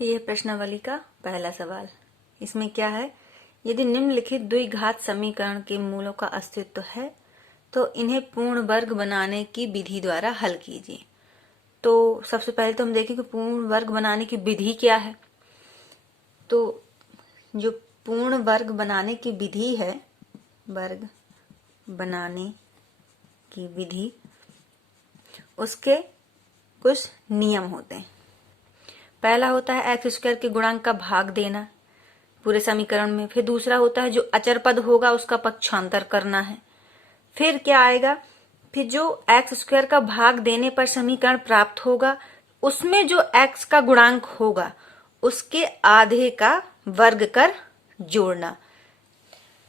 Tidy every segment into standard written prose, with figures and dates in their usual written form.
ये प्रश्नावली का पहला सवाल। इसमें क्या है, यदि निम्नलिखित द्विघात समीकरण के मूलों का अस्तित्व है तो इन्हें पूर्ण वर्ग बनाने की विधि द्वारा हल कीजिए। तो सबसे पहले तो हम देखें कि पूर्ण वर्ग बनाने की विधि क्या है। तो जो पूर्ण वर्ग बनाने की विधि है, वर्ग बनाने की विधि, उसके कुछ नियम होते हैं। पहला होता है एक्स स्क्वायर के गुणांक का भाग देना पूरे समीकरण में। फिर दूसरा होता है जो अचर पद होगा उसका पक्षांतर करना है। फिर क्या आएगा, फिर जो एक्स स्क्वायर का भाग देने पर समीकरण प्राप्त होगा उसमें जो एक्स का गुणांक होगा उसके आधे का वर्ग कर जोड़ना।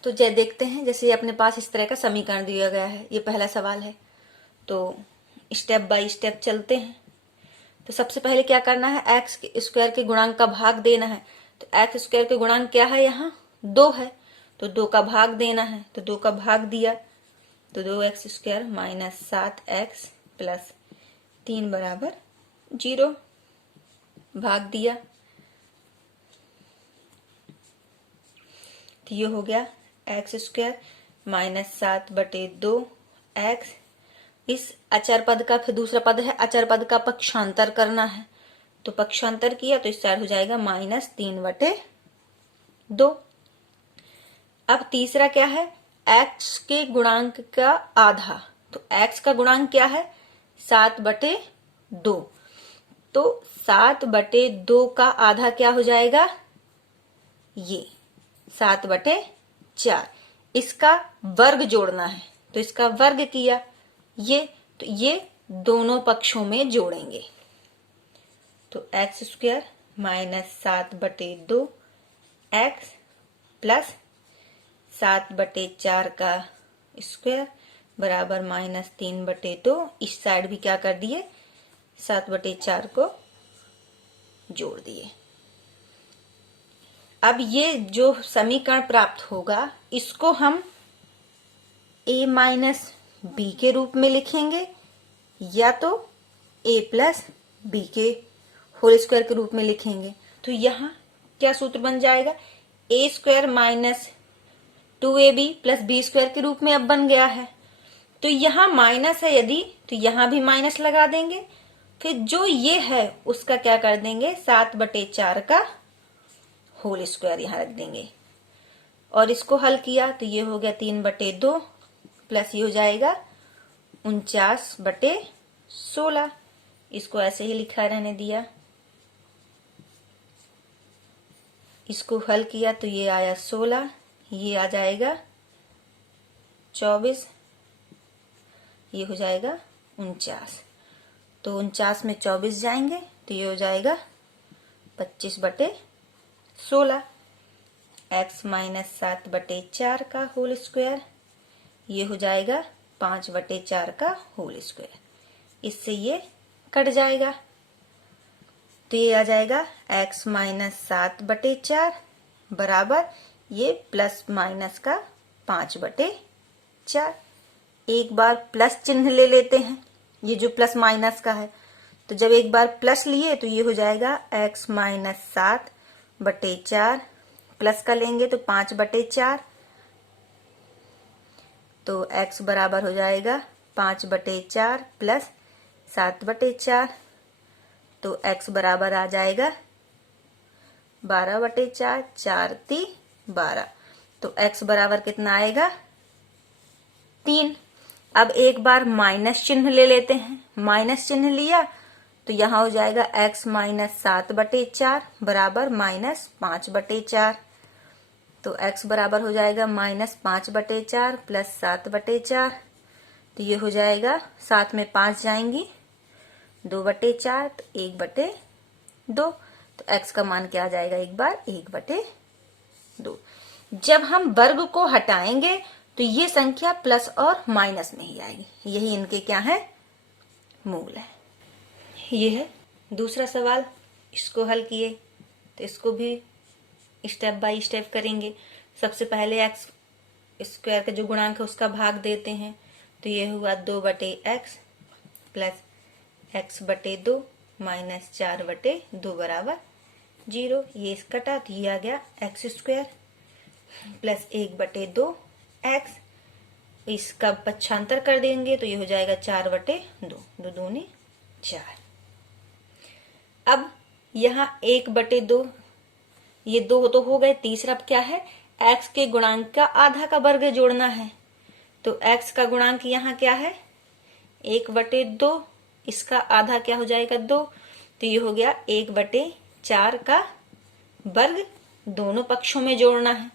तो देखते हैं, जैसे अपने पास इस तरह का समीकरण दिया गया है, ये पहला सवाल है। तो स्टेप बाय स्टेप चलते हैं। तो सबसे पहले क्या करना है, एक्स स्क्वायर के गुणांक का भाग देना है। तो एक्स स्क्वायर के गुणांक क्या है, यहाँ 2 है, तो 2 का भाग देना है। तो 2 का भाग दिया तो 2x square minus 7x plus 3 बराबर 0, भाग दिया तो ये हो गया एक्स स्क्वायर माइनस 7/2x। इस अचर पद का फिर दूसरा पद है अचर पद का पक्षांतर करना है। तो पक्षांतर किया तो इस साइड हो जाएगा -3/2। अब तीसरा क्या है, x के गुणांक का आधा। तो x का गुणांक क्या है, 7/2। तो 7/2 का आधा क्या हो जाएगा, ये 7/4। इसका वर्ग जोड़ना है तो इसका वर्ग किया तो ये दोनों पक्षों में जोड़ेंगे। तो x square minus 7/2 x plus 7/4 का स्क्वायर बराबर -3/2। इस साइड भी क्या कर दिए, 7/4 को जोड़ दिए। अब ये जो समीकरण प्राप्त होगा इसको हम a माइनस बी के रूप में लिखेंगे या तो a प्लस बी के होल स्क्वायर के रूप में लिखेंगे। तो यहाँ क्या सूत्र बन जाएगा, a square minus 2ab plus b square के रूप में अब बन गया है। तो यहाँ माइनस है यदि, तो यहाँ भी माइनस लगा देंगे। फिर जो ये है उसका क्या कर देंगे, 7/4 का होल स्क्वायर यहाँ रख देंगे। और इसको हल किया तो ये हो गया 3/2 प्लस ये हो जाएगा 49/16। इसको ऐसे ही लिखा रहने दिया। इसको हल किया तो ये आया 16, ये आ जाएगा 24, ये हो जाएगा 49। तो 49 में 24 जाएंगे तो ये हो जाएगा 25/16। x माइनस 7/4 का होल स्क्वायर, ये हो जाएगा 5/4 का होल स्क्वायर। इससे ये कट जाएगा तो ये आ जाएगा x माइनस 7/4 बराबर ये प्लस माइनस का 5/4। एक बार प्लस चिन्ह ले लेते हैं, ये जो प्लस माइनस का है। तो जब एक बार प्लस लिए तो ये हो जाएगा x माइनस 7/4 प्लस का लेंगे तो 5/4। तो x बराबर हो जाएगा 5/4 प्लस 7/4। तो x बराबर आ जाएगा 12/4, 4×3=12। तो x बराबर कितना आएगा, 3। अब एक बार माइनस चिन्ह ले लेते हैं। माइनस चिन्ह लिया तो यहाँ हो जाएगा x माइनस 7/4 बराबर -5/4। तो x बराबर हो जाएगा -5/4 प्लस 7/4। तो ये हो जाएगा, 7 में 5 जाएंगी 2/4 तो 1/2। तो x का मान क्या आ जाएगा, एक बार 1/2। जब हम वर्ग को हटाएंगे तो ये संख्या प्लस और माइनस में ही आएगी। यही इनके क्या है, मूल है। ये है दूसरा सवाल। इसको हल किए तो इसको भी स्टेप बाय स्टेप करेंगे। सबसे पहले एक्स स्क्वायर का जो गुणांक है उसका भाग देते हैं। तो ये हुआ 2/x प्लस x/2 माइनस 4/2 बराबर 0, ये इस कटा तो ये आ गया एक्स स्क्वायर प्लस 1/2 एक्स। इसका पक्षांतर कर देंगे तो ये हो जाएगा 4/2, 2 दूनी 4। अब यहाँ 1/2, ये 2 तो हो गए। तीसरा अब क्या है, x के गुणांक का आधा का वर्ग जोड़ना है। तो x का गुणांक यहाँ क्या है 1/2, इसका आधा क्या हो जाएगा 2, तो ये हो गया 1/4 का वर्ग, दोनों पक्षों में जोड़ना है।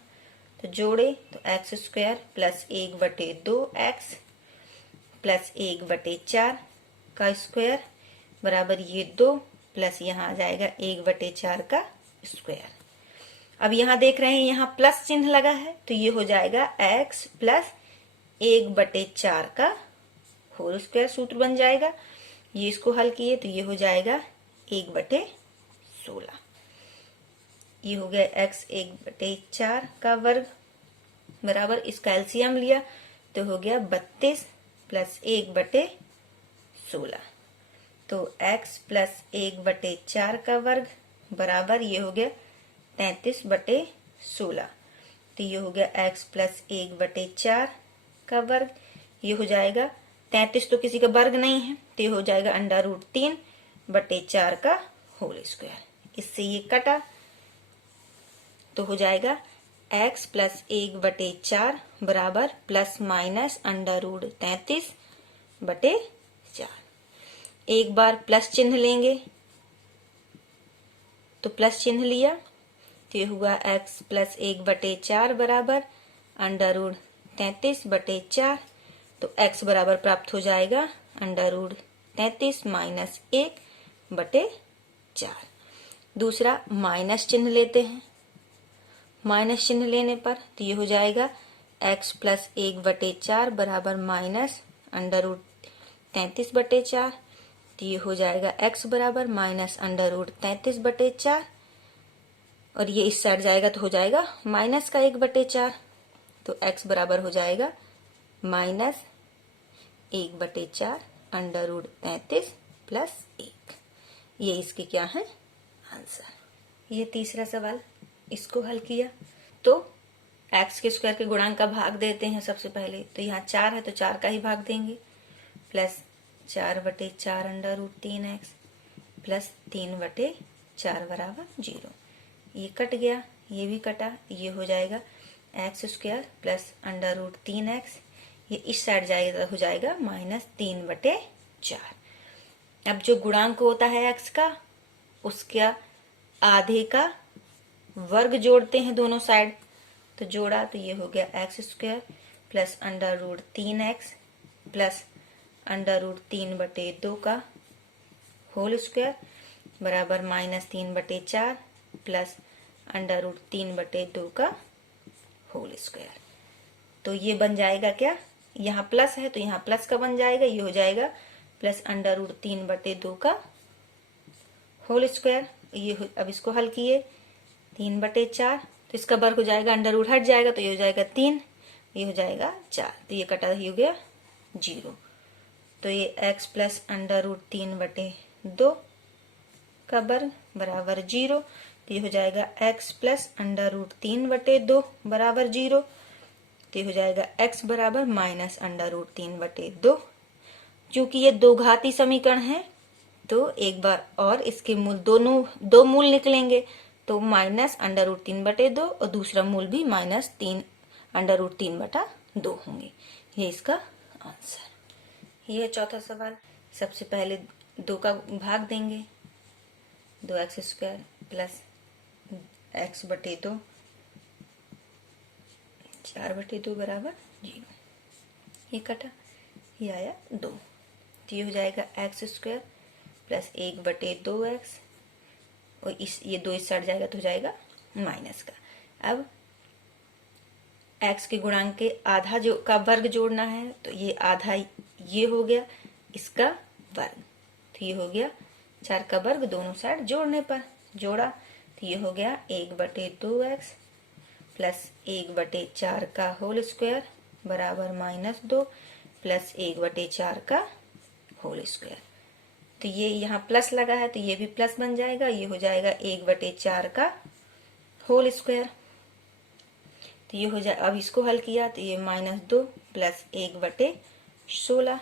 तो जोड़े तो x square plus 1/2 x plus 1/4 का स्क्वायर बराबर ये 2 प्लस यहाँ आ जाएगा 1/4 का स्क्वायर। अब यहाँ देख रहे हैं यहाँ प्लस चिन्ह लगा है तो ये हो जाएगा x प्लस 1/4 का होल स्क्वायर सूत्र बन जाएगा। ये इसको हल किए तो ये हो जाएगा 1/16। ये हो गया x 1/4 का वर्ग बराबर, इसका एलसीएम लिया तो हो गया 32 प्लस 1/16। तो x प्लस 1/4 का वर्ग बराबर ये हो गया 33/16। तो ये हो गया x प्लस 1/4 का वर्ग, ये हो जाएगा 33 तो किसी का वर्ग नहीं है तो ये हो जाएगा √3/4 का होल स्क्वायर। इससे ये कटा तो हो जाएगा x प्लस 1/4 बराबर प्लस माइनस √33/4। एक बार प्लस चिन्ह लेंगे तो प्लस चिन्ह लिया तो ये हुआ x प्लस 1/4 बराबर √33/4। तो x बराबर प्राप्त हो जाएगा √33 माइनस 1/4। दूसरा माइनस चिन्ह लेते हैं। माइनस चिन्ह लेने पर तो ये हो जाएगा x प्लस 1/4 बराबर माइनस √33/4। तो ये हो जाएगा x बराबर माइनस √33/4 और ये इस साइड जाएगा तो हो जाएगा माइनस का 1/4। तो x बराबर हो जाएगा माइनस 1/4 √33 प्लस 1। ये इसके क्या है आंसर। ये तीसरा सवाल, इसको हल किया तो x के स्क्वायर के गुणांक का भाग देते हैं सबसे पहले। तो यहाँ 4 है तो 4 का ही भाग देंगे प्लस 4/4 √3x प्लस 3/4 बराबर 0। ये कट गया, ये भी कटा, ये हो जाएगा एक्स स्क्वायर प्लस √3x, ये इस साइड जाएगा तो हो जाएगा माइनस 3/4। अब जो गुणांक होता है x का उसका आधे का वर्ग जोड़ते हैं दोनों साइड। तो जोड़ा तो ये हो गया x square plus √3x plus √3/2 का होल स्क्वायर बराबर माइनस 3/4 प्लस √3/2 का होल स्क्वायर। तो ये बन जाएगा क्या, यहाँ प्लस है तो यहाँ प्लस का बन जाएगा, ये हो जाएगा प्लस √3/2 का होल स्क्वायर। ये अब इसको हल किए 3/4 तो इसका वर्ग हो जाएगा, अंडर रूट हट जाएगा तो ये हो जाएगा 3, ये हो जाएगा 4। तो ये कटा ही हो गया 0। तो ये x प्लस √3/2 का वर्ग बराबर 0। तो ये हो जाएगा x प्लस √3/2 बराबर 0। तो ये हो जाएगा x बराबर माइनस √3/2। चूंकि ये दो घाती समीकरण है तो एक बार और इसके मूल दोनों दो मूल निकलेंगे तो माइनस √3/2 और दूसरा मूल भी माइनस √3/2 होंगे। ये इसका आंसर। ये है चौथा सवाल। सबसे पहले 2 का भाग देंगे, 2x स्क्वायर प्लस x/2 4/2 बराबर 0। ये कटा, ये आया 2। तो ये हो जाएगा एक्स स्क्वायर प्लस 1/2x और ये 2 इस साइड जाएगा तो हो जाएगा माइनस का। अब x के गुणांक के आधा जो का वर्ग जोड़ना है तो ये आधा ये हो गया इसका वर्ग, तो ये हो गया 4 का वर्ग दोनों साइड जोड़ने पर जोड़ा तो ये हो गया 1/2x प्लस 1/4 का होल स्क्वायर बराबर -2 प्लस 1/4 का होल स्क्वायर। तो ये यहाँ प्लस लगा है तो ये भी प्लस बन जाएगा, ये हो जाएगा 1/4 का होल स्क्वायर। तो ये हो जाए, अब इसको हल किया तो ये -2 प्लस 1/16,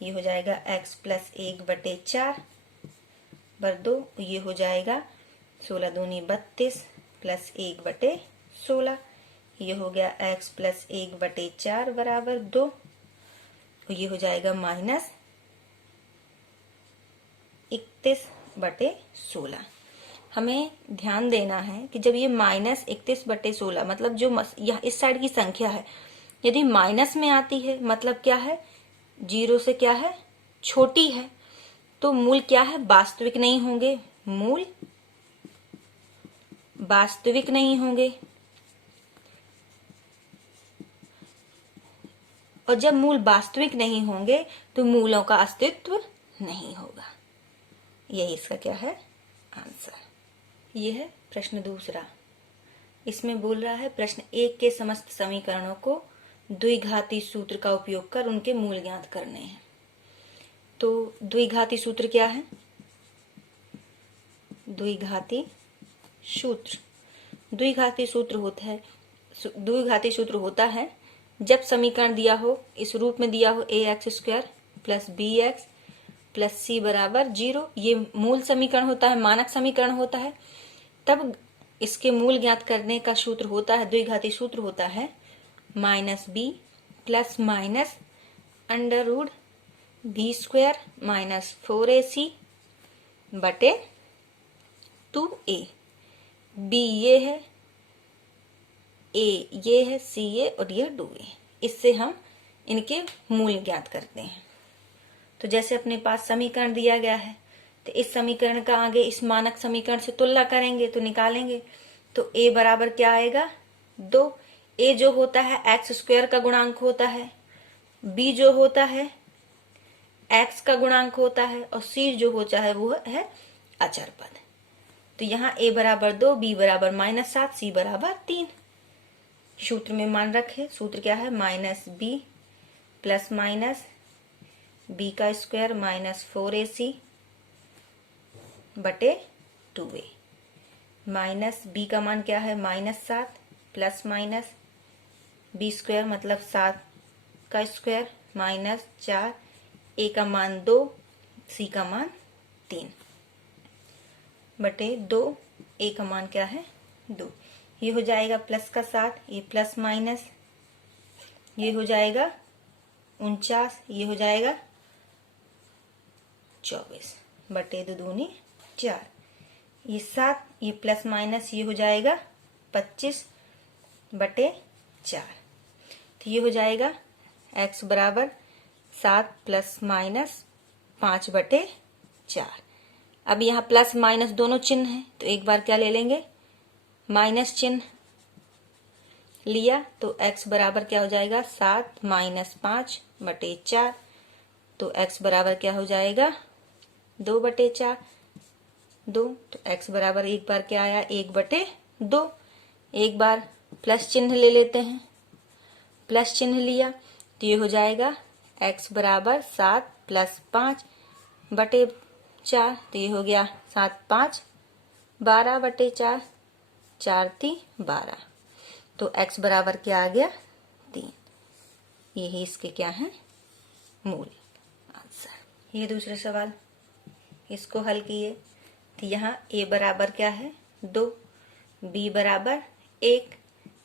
ये हो जाएगा x प्लस 1/4 बर 2, ये हो जाएगा 16 दूनी 32 प्लस 1/16, ये हो गया x प्लस 1/4 बराबर 2, ये हो जाएगा -31/16। हमें ध्यान देना है कि जब ये -31/16 मतलब जो यह इस साइड की संख्या है, यदि माइनस में आती है मतलब क्या है, 0 से क्या है, छोटी है, तो मूल क्या है, वास्तविक नहीं होंगे, मूल वास्तविक नहीं होंगे। और जब मूल वास्तविक नहीं होंगे तो मूलों का अस्तित्व नहीं होगा। यही इसका क्या है, आंसर। यह है प्रश्न दूसरा। इसमें बोल रहा है प्रश्न 1 के समस्त समीकरणों को द्विघाती सूत्र का उपयोग कर उनके मूल ज्ञात करने हैं। तो द्विघाती सूत्र क्या है, द्विघाती सूत्र होता है जब समीकरण दिया हो, इस रूप में दिया हो ax² plus bx plus c बराबर 0, ये मूल समीकरण होता है, मानक समीकरण होता है। तब इसके मूल ज्ञात करने का सूत्र होता है, द्विघाती सूत्र होता है -b plus minus √ b² minus 4ac बटे 2a। b ये है, a ये है, c ये और ये 2a। इससे हम इनके मूल ज्ञात करते हैं। तो जैसे अपने पास समीकरण दिया गया है तो इस समीकरण का आगे इस मानक समीकरण से तुलना करेंगे तो निकालेंगे। तो a बराबर क्या आएगा, 2। a जो होता है x² का गुणांक होता है, b जो होता है x का गुणांक होता है और c जो होता है वो है अचर पद। तो यहाँ a बराबर 2, b बराबर -7, c बराबर 3। सूत्र में मान रखे, सूत्र क्या है, -b plus minus b² minus 4ac बटे 2a। माइनस b का मान क्या है, -7 प्लस माइनस b² मतलब 7 का स्क्वायर माइनस 4, a का मान 2, c का मान 3 बटे 2, a का मान क्या है, 2। ये हो जाएगा प्लस का 7, ये प्लस माइनस, ये हो जाएगा 49, ये हो जाएगा 24 बटे 2 दूनी 4, ये 7, ये प्लस माइनस, ये हो जाएगा 25 बटे 4। तो ये हो जाएगा x बराबर 7 प्लस माइनस 5 बटे 4। अब यहाँ प्लस माइनस दोनों चिन्ह है तो एक बार क्या ले लेंगे, माइनस चिन्ह लिया तो x बराबर क्या हो जाएगा, 7 माइनस 5 बटे 4। तो x बराबर क्या हो जाएगा, 2 बटे 4, 2। तो x बराबर एक बार क्या आया, 1/2। एक बार प्लस चिन्ह ले लेते हैं, प्लस चिन्ह लिया तो ये हो जाएगा x बराबर 7 प्लस 5 बटे 4। तो ये हो गया 7 5 12 बटे 4, 4 3 12। तो x बराबर क्या आ गया, 3। यही इसके क्या है, मूल आंसर। ये दूसरा सवाल, इसको हल किए तो यहाँ a बराबर क्या है, 2, b बराबर 1,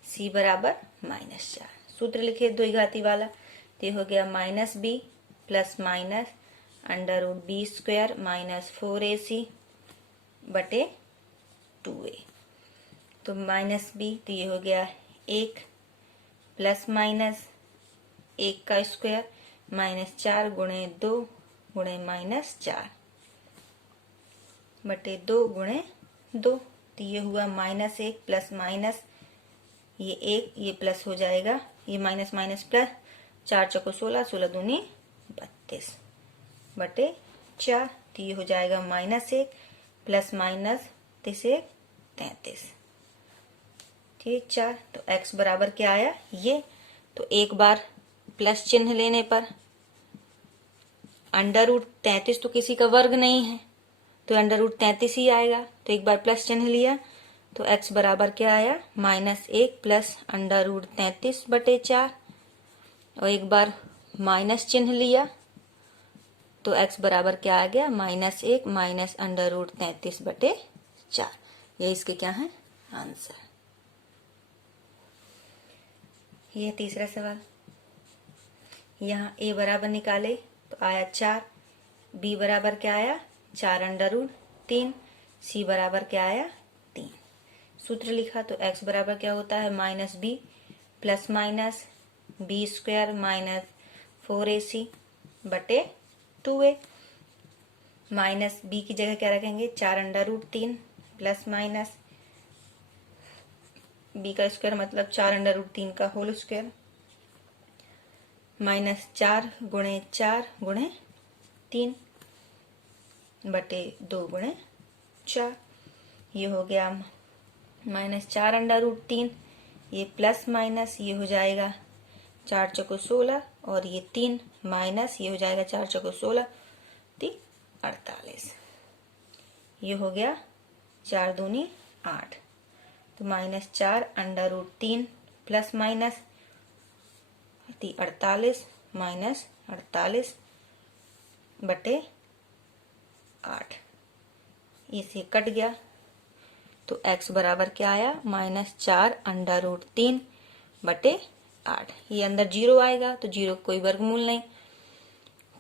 c बराबर -4। सूत्र लिखे द्विघाती वाला, तो ये हो गया -b plus minus √b² minus 4ac बटे 2a। तो -b तो ये हो गया 1 प्लस माइनस 1 का स्क्वायर -4 गुणे 2 गुणे -4 बटे 2 गुणे 2। तो ये हुआ -1 प्लस माइनस ये 1, ये प्लस हो जाएगा, ये माइनस माइनस प्लस, 4 चौको 16, 16 दूनी 32 बटे 4। तो ये हो जाएगा -1 प्लस माइनस 33 ठीक 4। तो x बराबर क्या आया, ये। तो एक बार प्लस चिन्ह लेने पर अंडर रूट 33 तो किसी का वर्ग नहीं है, तो अंडर रूट 33 ही आएगा। तो एक बार प्लस चिन्ह लिया तो x बराबर क्या आया, -1 प्लस अंडर रूट 33/4। और एक बार माइनस चिन्ह लिया तो x बराबर क्या आ गया, -1 माइनस अंडर रूट 33/4। ये इसके क्या है, आंसर। ये तीसरा सवाल। यहाँ a बराबर निकाले तो आया 4, b बराबर क्या आया, 4 अंडर रूट 3, c बराबर क्या आया, 3। सूत्र लिखा तो x बराबर क्या होता है, -b plus minus b square minus 4ac बटे 2a। माइनस b की जगह क्या रखेंगे, 4 under root 3 plus minus b का स्क्वायर मतलब 4 अंडर रूट 3 का होल स्क्वायर माइनस 4 गुणे 4 गुणे 3 बटे 2 गुणे 4। ये हो गया -4 अंडर रूट 3, ये प्लस माइनस ये हो जाएगा 4 चौको 16 और ये 3 माइनस ये हो जाएगा 4 चौको 16 3 48। ये हो गया 4 दूनी 8। तो -4 under root 3 plus minus 48 minus 48 बटे 8। इसे कट गया तो x बराबर क्या आया, -4 अंडर रूट 3 बटे 8। ये अंदर 0 आएगा तो 0 कोई वर्गमूल नहीं,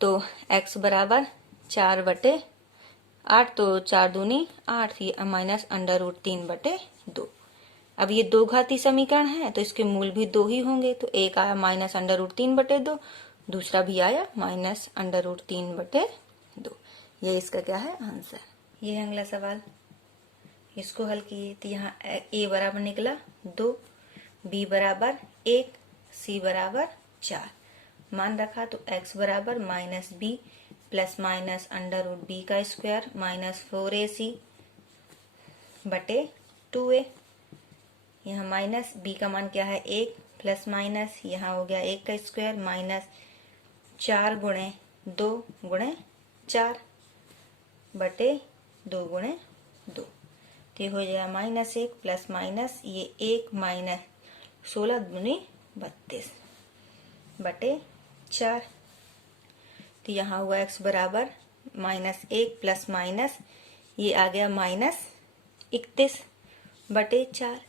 तो x बराबर 4 बटे 8, तो 4 दूनी 8, ये माइनस अंडर रूट 3 बटे 2। अब ये दो घाती समीकरण है तो इसके मूल भी 2 ही होंगे, तो एक आया माइनस अंडर रूट 3 बटे 2, दूसरा भी आया माइनस अंडर रूट 3 बटे 2। ये इसका क्या है, आंसर। ये है अगला सवाल। इसको हल किए तो यहाँ a बराबर निकला 2, b बराबर 1, c बराबर 4। मान रखा तो x बराबर -b plus minus under root b का स्क्वायर माइनस 4ac बटे 2a। यहाँ माइनस b का मान क्या है, 1 प्लस माइनस यहाँ हो गया 1 का स्क्वायर माइनस 4 गुणे 2 गुणे 4 बटे 2 गुणे 2। तो ये हो जाएगा -1 प्लस माइनस ये 1 माइनस 16 दूनी 32 बटे 4। तो यहाँ हुआ x बराबर -1 प्लस माइनस ये आ गया -31 बटे 4।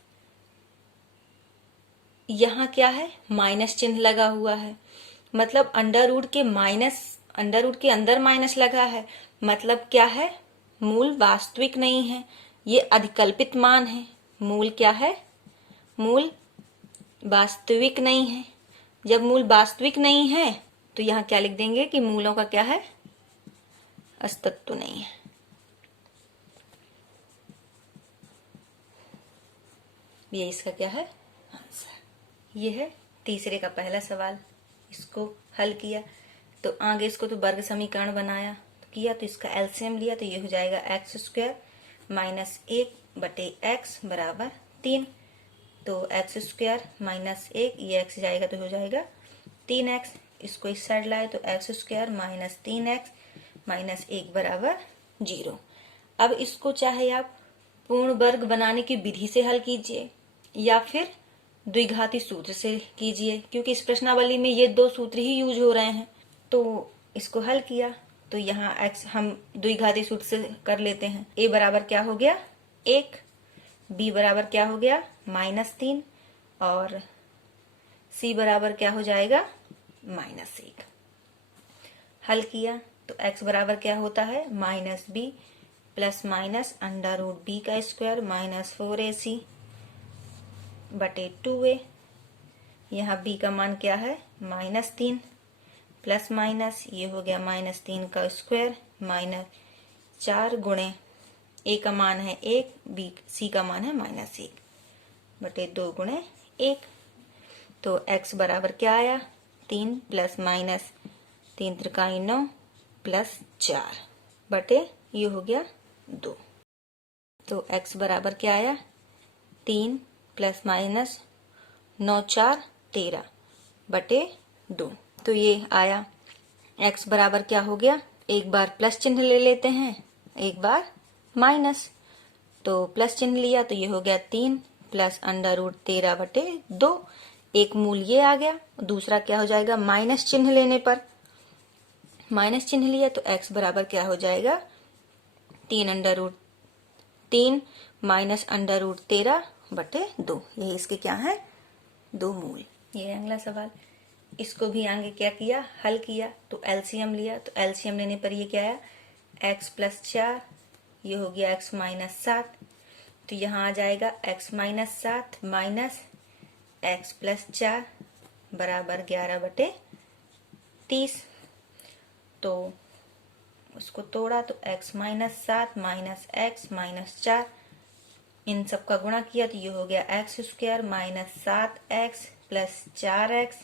यहाँ क्या है, माइनस चिन्ह लगा हुआ है, मतलब अंडर रूट के अंदर माइनस लगा है, मतलब क्या है, मूल वास्तविक नहीं है, ये अधिकल्पित मान है। मूल क्या है, मूल वास्तविक नहीं है। जब मूल वास्तविक नहीं है तो यहाँ क्या लिख देंगे कि मूलों का क्या है, अस्तित्व नहीं है। ये इसका क्या है, आंसर। ये है तीसरे का पहला सवाल। इसको हल किया तो आगे इसको तो वर्ग समीकरण बनाया तो किया तो इसका एलसीएम लिया तो ये हो जाएगा x स्क्वायर माइनस 1 बटे x बराबर 3। तो x स्क्वायर माइनस 1 ये x जाएगा तो हो जाएगा 3x। इसको इस साइड लाए तो x square minus 3x minus 1 बराबर 0। अब इसको चाहे आप पूर्ण वर्ग बनाने की विधि से हल कीजिए या फिर द्विघाती सूत्र से कीजिए, क्योंकि इस प्रश्नावली में ये 2 सूत्र ही यूज हो रहे हैं। तो इसको हल किया तो यहाँ x हम द्विघाती सूत्र से कर लेते हैं। a बराबर क्या हो गया 1, b बराबर क्या हो गया -3 और c बराबर क्या हो जाएगा -1। हल किया तो x बराबर क्या होता है -b plus minus under root b का स्क्वायर माइनस 4ac बटे 2a। यहाँ b का मान क्या है -3 प्लस माइनस ये हो गया -3 का स्क्वायर माइनस 4 गुणे a का मान है 1, c का मान है -1 बटे 2 गुणे 1। तो x बराबर क्या आया 3 प्लस माइनस 3 त्रिकाई 9 प्लस 4 बटे ये हो गया 2। तो x बराबर क्या आया 3 प्लस माइनस 9 4 13 बटे 2। तो ये आया x बराबर क्या हो गया, एक बार प्लस चिन्ह ले लेते हैं, एक बार माइनस। तो प्लस चिन्ह लिया तो ये हो गया 3 प्लस √13/2। एक मूल ये आ गया, दूसरा क्या हो जाएगा, माइनस चिन्ह लेने पर, माइनस चिन्ह लिया तो x बराबर क्या हो जाएगा, 3 माइनस √13/2। यही इसके क्या है, 2 मूल। ये अगला सवाल, इसको भी आगे क्या किया, हल किया। तो एलसीएम लिया, तो एलसीएम लेने पर ये क्या आया, x + 4, ये हो गया x - 7। तो यहाँ आ जाएगा x - 7 माइनस x + 4 बराबर 11/30। तो उसको तोड़ा तो x - 7 माइनस x - 4, इन सब का गुणा किया तो ये हो गया x² - 7x + 4x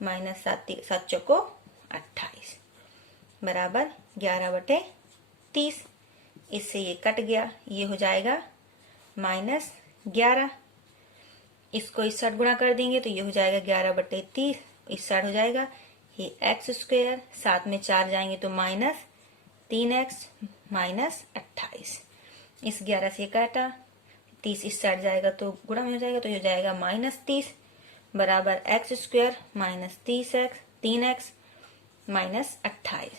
- 7 चौको 28 बराबर 11/30। इससे ये कट गया, ये हो जाएगा -11। इसको इस साइड गुणा कर देंगे तो ये हो जाएगा 11/30, इस साइड हो जाएगा ये x², 7 में 4 जाएंगे तो -3x -28। इस 11 से काटा, 30 इस साइड जाएगा तो गुणा में हो जाएगा, तो ये हो जाएगा -30 बराबर x² - 3x -28।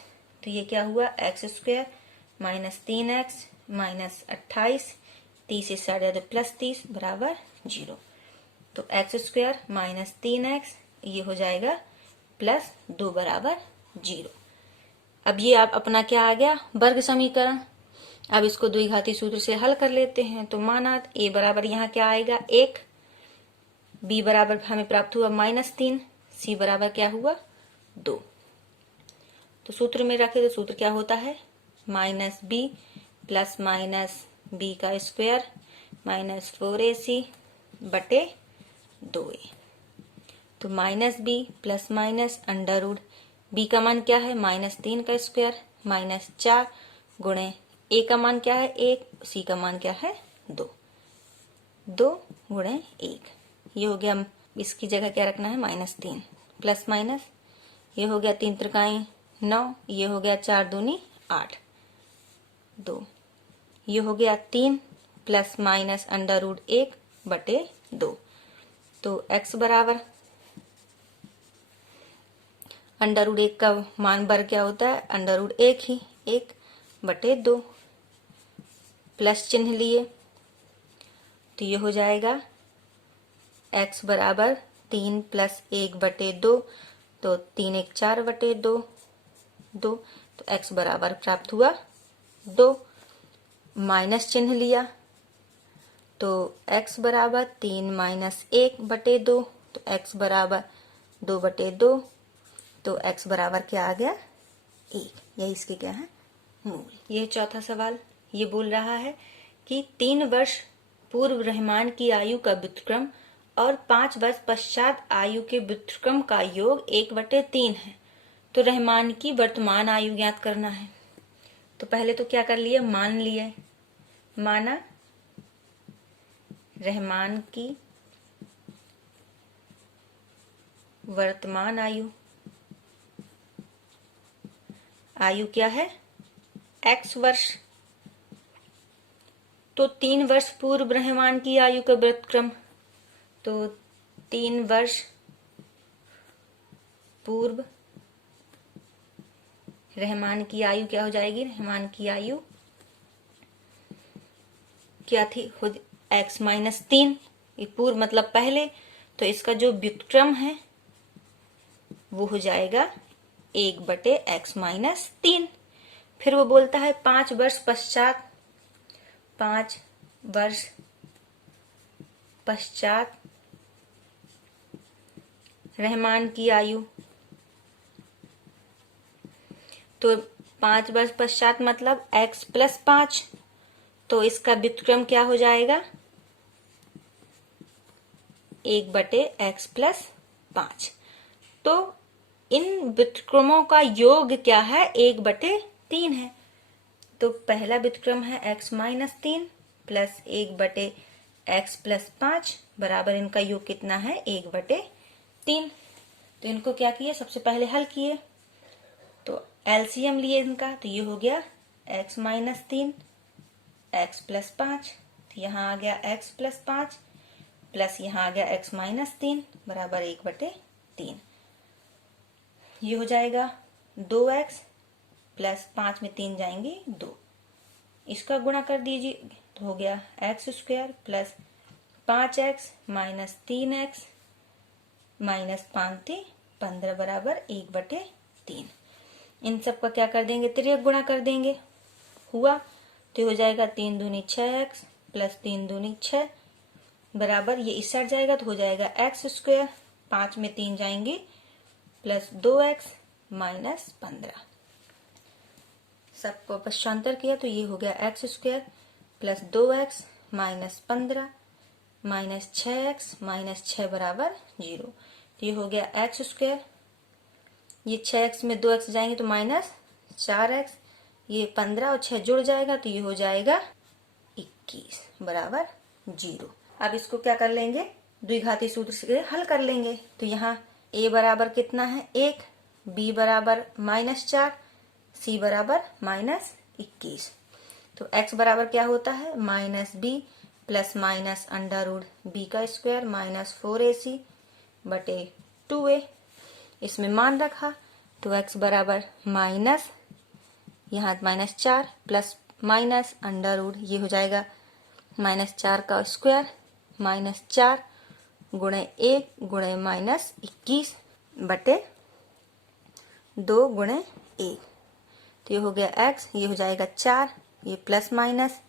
तो ये क्या हुआ, x² - 3x -28, 30 इस साइड जाए तो +30 बराबर 0। तो x² - 3x ये हो जाएगा +2 बराबर 0। अब ये आप अपना क्या आ गया, वर्ग समीकरण। अब इसको द्विघाती सूत्र से हल कर लेते हैं। तो माना a बराबर यहाँ क्या आएगा, 1, b बराबर हमें प्राप्त हुआ -3, c बराबर क्या हुआ, 2। तो सूत्र में रखे तो सूत्र क्या होता है, -b + -b का स्क्वायर -4ac बटे 2a। तो -b + √b का मान क्या है, -3 का स्क्वायर -4 गुणे a का मान क्या है, 1, c का मान क्या है, 2 गुणे 1। ये हो गया, इसकी जगह क्या रखना है, -3 प्लस माइनस, ये हो गया 3 त्रिकाएं 9, ये हो गया 4 दूनी 8, 2, ये हो गया 3 प्लस माइनस √1/2। तो x बराबर √1 का मान वर्ग क्या होता है, √1 ही, 1/2। प्लस चिन्ह लिए तो ये हो जाएगा x बराबर 3 + 1/2, तो 3 × 1 = 4/2, 2। तो x बराबर प्राप्त हुआ 2। माइनस चिन्ह लिया तो x बराबर 3 - 1/2, तो x बराबर 2/2। तो x बराबर क्या आ गया, 1। यही इसके क्या है, मूल। यह चौथा सवाल ये बोल रहा है कि 3 वर्ष पूर्व रहमान की आयु का व्युत्क्रम और 5 वर्ष पश्चात आयु के व्युत्क्रम का योग 1/3 है। तो रहमान की वर्तमान आयु ज्ञात करना है। तो पहले तो क्या कर लिए, मान लिए, माना रहमान की वर्तमान आयु, आयु क्या है, x वर्ष। तो 3 वर्ष पूर्व रहमान की आयु का व्युत्क्रम, तो 3 वर्ष पूर्व रहमान की आयु क्या हो जाएगी, रहमान की आयु क्या थी, x - 3, ये पूर्व मतलब पहले। तो इसका जो व्युत्क्रम है वो हो जाएगा 1/x - 3। फिर वो बोलता है 5 वर्ष पश्चात, 5 वर्ष पश्चात रहमान की आयु। तो 5 वर्ष पश्चात मतलब x + 5, तो इसका व्युत्क्रम क्या हो जाएगा, 1/x + 5। तो इन व्युत्क्रमों का योग क्या है, 1/3 है। तो पहला व्युत्क्रम है x - 3 प्लस 1/x + 5 बराबर इनका योग कितना है, 1/3। तो इनको क्या किए, सबसे पहले हल किए। एलसीएम लिए इनका, तो ये हो गया x माइनस 3 x प्लस 5, तो यहाँ आ गया x प्लस 5 प्लस यहाँ आ गया x माइनस 3 बराबर 1/3। ये हो जाएगा 2x प्लस 5 में 3 जाएंगे 2, इसका गुणा कर दीजिए तो हो गया x square plus 5x minus 3x minus 5 15 बराबर 1/3। इन सब का क्या कर देंगे, तिर्यक गुणा कर देंगे। हुआ तो हो जाएगा 3 दूनी 6x प्लस 3 दूनी 6 बराबर, ये इस साइड जाएगा तो हो जाएगा x स्क्वायर, 5 में 3 जाएंगे प्लस 2x माइनस 15। सबको पश्चांतर किया तो ये हो गया x square plus 2x minus 15 minus 6x minus 6 बराबर 0। तो ये हो गया x स्क्वायर, ये 6x में 2x जाएंगे तो माइनस 4x, ये 15 और 6 जुड़ जाएगा तो ये हो जाएगा 21 बराबर 0। अब इसको क्या कर लेंगे, द्विघाती सूत्र से हल कर लेंगे। तो यहाँ a बराबर कितना है 1, b बराबर -4, c बराबर -21। तो x बराबर क्या होता है -b plus minus under root b का स्क्वायर माइनस 4ac बटे 2a। इसमें मान रखा तो x बराबर माइनस यहाँ -4 प्लस माइनस अंडर रूट, ये हो जाएगा -4 का स्क्वायर -4 गुणे 1 गुणे -21 बटे 2 गुणे 1। तो ये हो गया x, ये हो जाएगा 4, ये प्लस माइनस,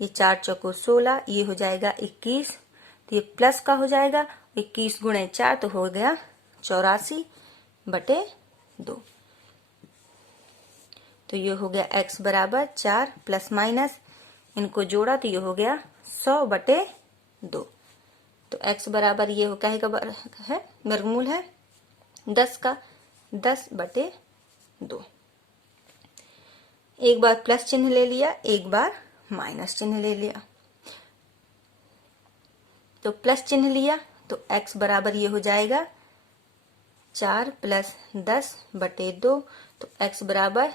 ये 4 चौको 16, ये हो जाएगा 21, तो ये प्लस का हो जाएगा 21 गुणे 4 तो हो गया 84 बटे 2। तो ये हो गया x बराबर 4 प्लस माइनस, इनको जोड़ा तो ये हो गया 100 बटे 2। तो x बराबर ये हो क्या है, वर्गमूल है 10 का, 10 बटे 2। एक बार प्लस चिन्ह ले लिया, एक बार माइनस चिन्ह ले लिया। तो प्लस चिन्ह लिया तो x बराबर ये हो जाएगा 4 प्लस 10 बटे 2, तो x बराबर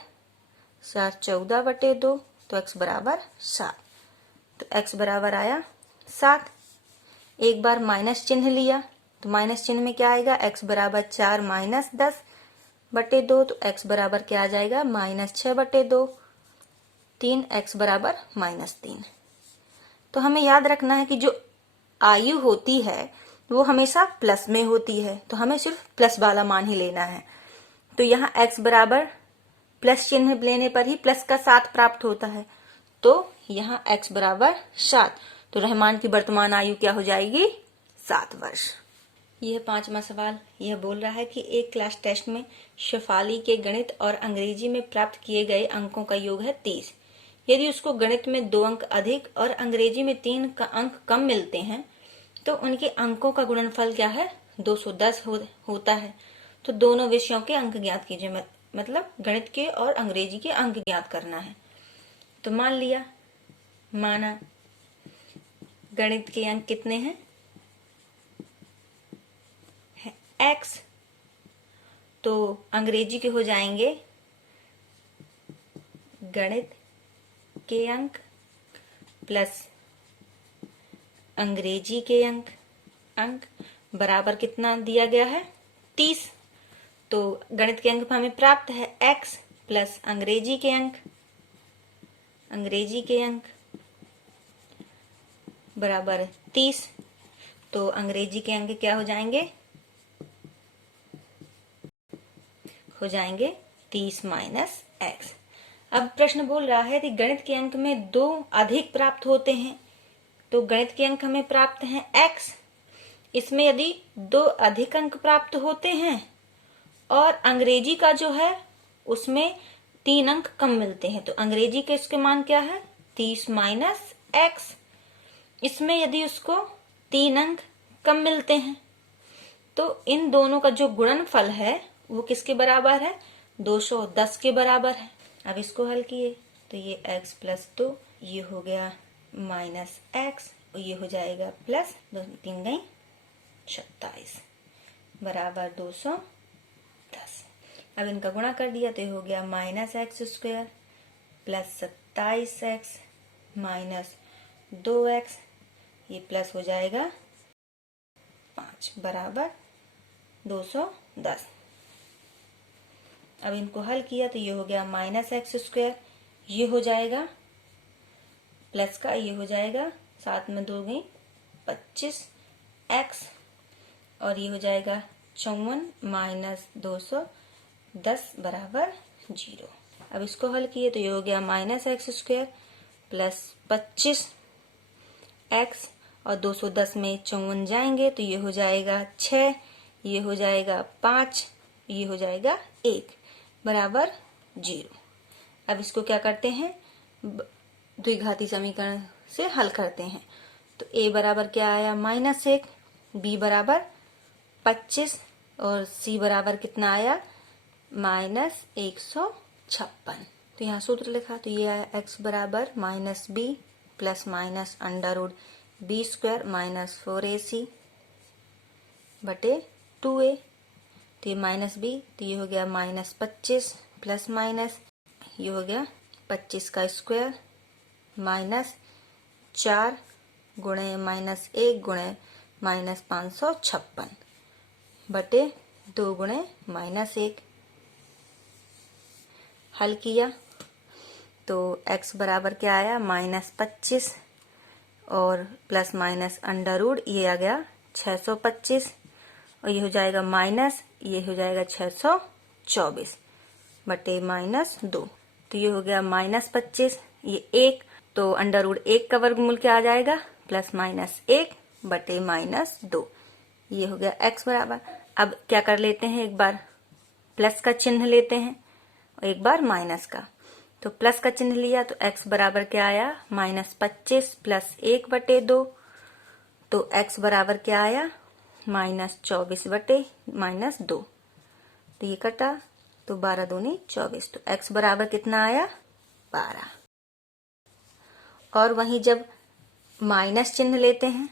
4 14 बटे 2, तो x बराबर 7। तो x बराबर आया 7। एक बार माइनस चिन्ह लिया तो माइनस चिन्ह में क्या आएगा, x बराबर 4 माइनस 10 बटे 2, तो x बराबर क्या आ जाएगा -6 बटे 2, 3x बराबर -3। तो हमें याद रखना है कि जो आयु होती है वो हमेशा प्लस में होती है, तो हमें सिर्फ प्लस वाला मान ही लेना है। तो यहाँ x बराबर प्लस चिन्ह लेने पर ही प्लस का 7 प्राप्त होता है, तो यहाँ x बराबर 7। तो रहमान की वर्तमान आयु क्या हो जाएगी 7 वर्ष। यह 5वां सवाल यह बोल रहा है कि एक क्लास टेस्ट में शेफाली के गणित और अंग्रेजी में प्राप्त किए गए अंकों का योग है 30। यदि उसको गणित में 2 अंक अधिक और अंग्रेजी में 3 का अंक कम मिलते हैं तो उनके अंकों का गुणनफल क्या है 210 होता है। तो दोनों विषयों के अंक ज्ञात कीजिए, मतलब गणित के और अंग्रेजी के अंक ज्ञात करना है। तो मान लिया, माना गणित के अंक कितने हैं x, तो अंग्रेजी के हो जाएंगे गणित के अंक प्लस अंग्रेजी के अंक बराबर कितना दिया गया है 30। तो गणित के अंक हमें प्राप्त है x प्लस अंग्रेजी के अंक बराबर 30। तो अंग्रेजी के अंक क्या हो जाएंगे 30 माइनस x। अब प्रश्न बोल रहा है कि गणित के अंक में 2 अधिक प्राप्त होते हैं, तो गणित के अंक हमें प्राप्त हैं x, इसमें यदि 2 अधिक अंक प्राप्त होते हैं और अंग्रेजी का जो है उसमें 3 अंक कम मिलते हैं, तो अंग्रेजी के इसके मान क्या है 30 माइनस x। इसमें यदि उसको 3 अंक कम मिलते हैं तो इन दोनों का जो गुणनफल है वो किसके बराबर है 210 के बराबर है। अब इसको हल किए तो ये x प्लस 2, ये हो गया माइनस x और ये हो जाएगा प्लस 2 3 27 बराबर 210। अब इनका गुणा कर दिया तो ये हो गया -x² plus 27x minus 2x, ये प्लस हो जाएगा 5 बराबर 210। अब इनको हल किया तो ये हो गया -x², ये हो जाएगा प्लस का, ये हो जाएगा 7 में 2 गई 25x, और ये हो जाएगा 54 माइनस 210 बराबर 0। अब इसको हल किए तो ये हो गया -x² प्लस 25x, और 210 में 54 जाएंगे तो ये हो जाएगा 6, ये हो जाएगा 5, ये हो जाएगा 1 बराबर 0। अब इसको क्या करते हैं, द्विघाती समीकरण से हल करते हैं। तो a बराबर क्या आया -1, b बराबर 25 और c बराबर कितना आया -156। तो यहाँ सूत्र लिखा तो ये आया x बराबर -b plus minus √b² minus 4ac बटे 2a। तो ये -b, तो ये हो गया -25 प्लस माइनस, ये हो गया 25 का स्क्वायर माइनस 4 गुणे -1 गुणे -556 बटे 2 गुणे -1। हल किया तो x बराबर क्या आया -25 और प्लस माइनस √ ये आ गया 625, और ये हो जाएगा माइनस, ये हो जाएगा 624 बटे -2। तो ये हो गया -25, ये 1, तो √1 का वर्गमूल क्या आ जाएगा +-1 बटे -2। ये हो गया x बराबर। अब क्या कर लेते हैं, एक बार प्लस का चिन्ह लेते हैं और एक बार माइनस का। तो प्लस का चिन्ह लिया तो x बराबर क्या आया -25 प्लस 1 बटे 2, तो x बराबर क्या आया -24 बटे -2। तो ये कटा तो 12 दूनी 24, तो x बराबर कितना आया 12। और वहीं जब माइनस चिन्ह लेते हैं,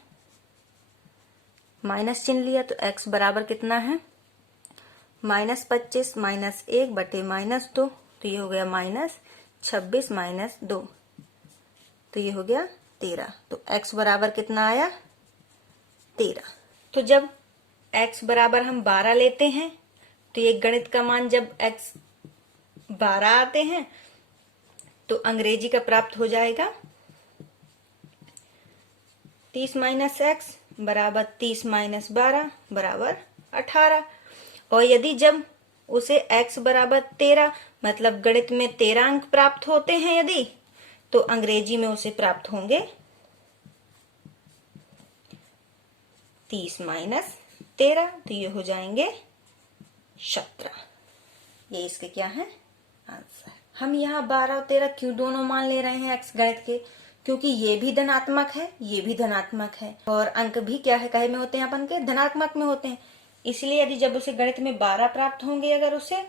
माइनस चिन्ह लिया तो x बराबर कितना है -25 -1 बटे -2, तो ये हो गया -26 -2, तो ये हो गया 13। तो x बराबर कितना आया 13। तो जब x बराबर हम 12 लेते हैं तो ये गणित का मान जब x 12 आते हैं तो अंग्रेजी का प्राप्त हो जाएगा 30 - x बराबर 30 - 12 बराबर 18। और यदि जब उसे x बराबर 13 मतलब गणित में 13 अंक प्राप्त होते हैं यदि, तो अंग्रेजी में उसे प्राप्त होंगे 30 - 13, तो ये हो जाएंगे 17। ये इसके क्या है आंसर। हम यहाँ 12 और 13 क्यों दोनों मान ले रहे हैं x गणित के, क्योंकि ये भी धनात्मक है, ये भी धनात्मक है, और अंक भी क्या है कहे में होते हैं अपन के धनात्मक में होते हैं। इसलिए यदि जब उसे गणित में 12 प्राप्त होंगे अगर उसे,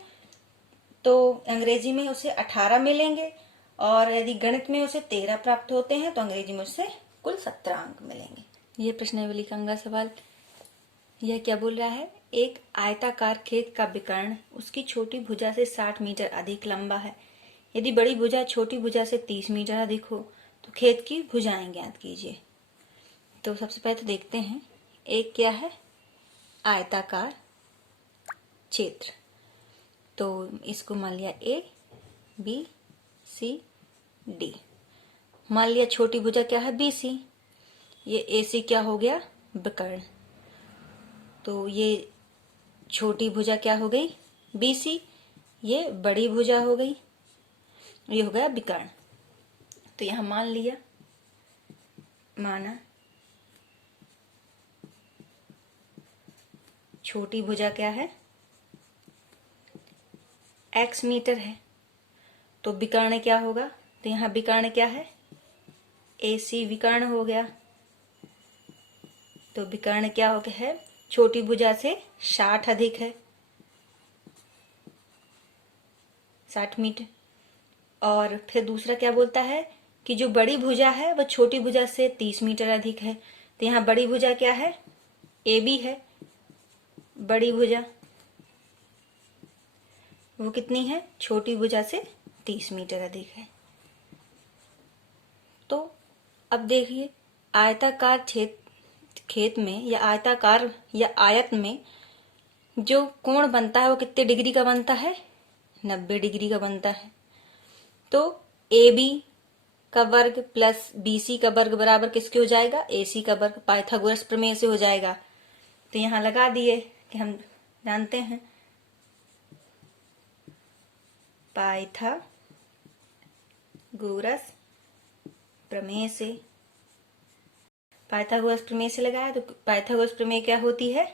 तो अंग्रेजी में उसे 18 मिलेंगे, और यदि गणित में उसे 13 प्राप्त होते हैं तो अंग्रेजी में उसे कुल 17 अंक मिलेंगे। ये प्रश्नावली का अगला सवाल, यह क्या बोल रहा है, एक आयताकार खेत का विकर्ण उसकी छोटी भुजा से 60 मीटर अधिक लंबा है। यदि बड़ी भुजा छोटी भुजा से 30 मीटर अधिक हो तो खेत की भुजाएं ज्ञात कीजिए। तो सबसे पहले तो देखते हैं, एक क्या है आयताकार क्षेत्र, तो इसको मान लिया A B C D। मान लिया छोटी भुजा क्या है BC, ये AC क्या हो गया विकर्ण, तो ये छोटी भुजा क्या हो गई BC, ये बड़ी भुजा हो गई, ये हो गया विकर्ण। तो यहां मान लिया, माना छोटी भुजा क्या है x मीटर है, तो विकर्ण क्या होगा, तो यहां विकर्ण क्या है AC विकर्ण हो गया। तो विकर्ण क्या हो गया है, छोटी भुजा से 60 अधिक है 60 मीटर। और फिर दूसरा क्या बोलता है कि जो बड़ी भुजा है वह छोटी भुजा से 30 मीटर अधिक है। तो यहाँ बड़ी भुजा क्या है AB है, बड़ी भुजा। वो कितनी है? छोटी भुजा से 30 मीटर अधिक है। तो अब देखिए, आयताकार खेत में या आयताकार या आयत में जो कोण बनता है वो कितने डिग्री का बनता है? 90 डिग्री का बनता है। तो AB का वर्ग प्लस BC का वर्ग बराबर किसके हो जाएगा? AC का वर्ग। पाइथागोरस प्रमेय से हो जाएगा। तो यहां लगा दिए कि हम जानते हैं पाइथागोरस प्रमेय से। पाइथागोरस प्रमेय से लगाया तो पाइथागोरस प्रमेय क्या होती है?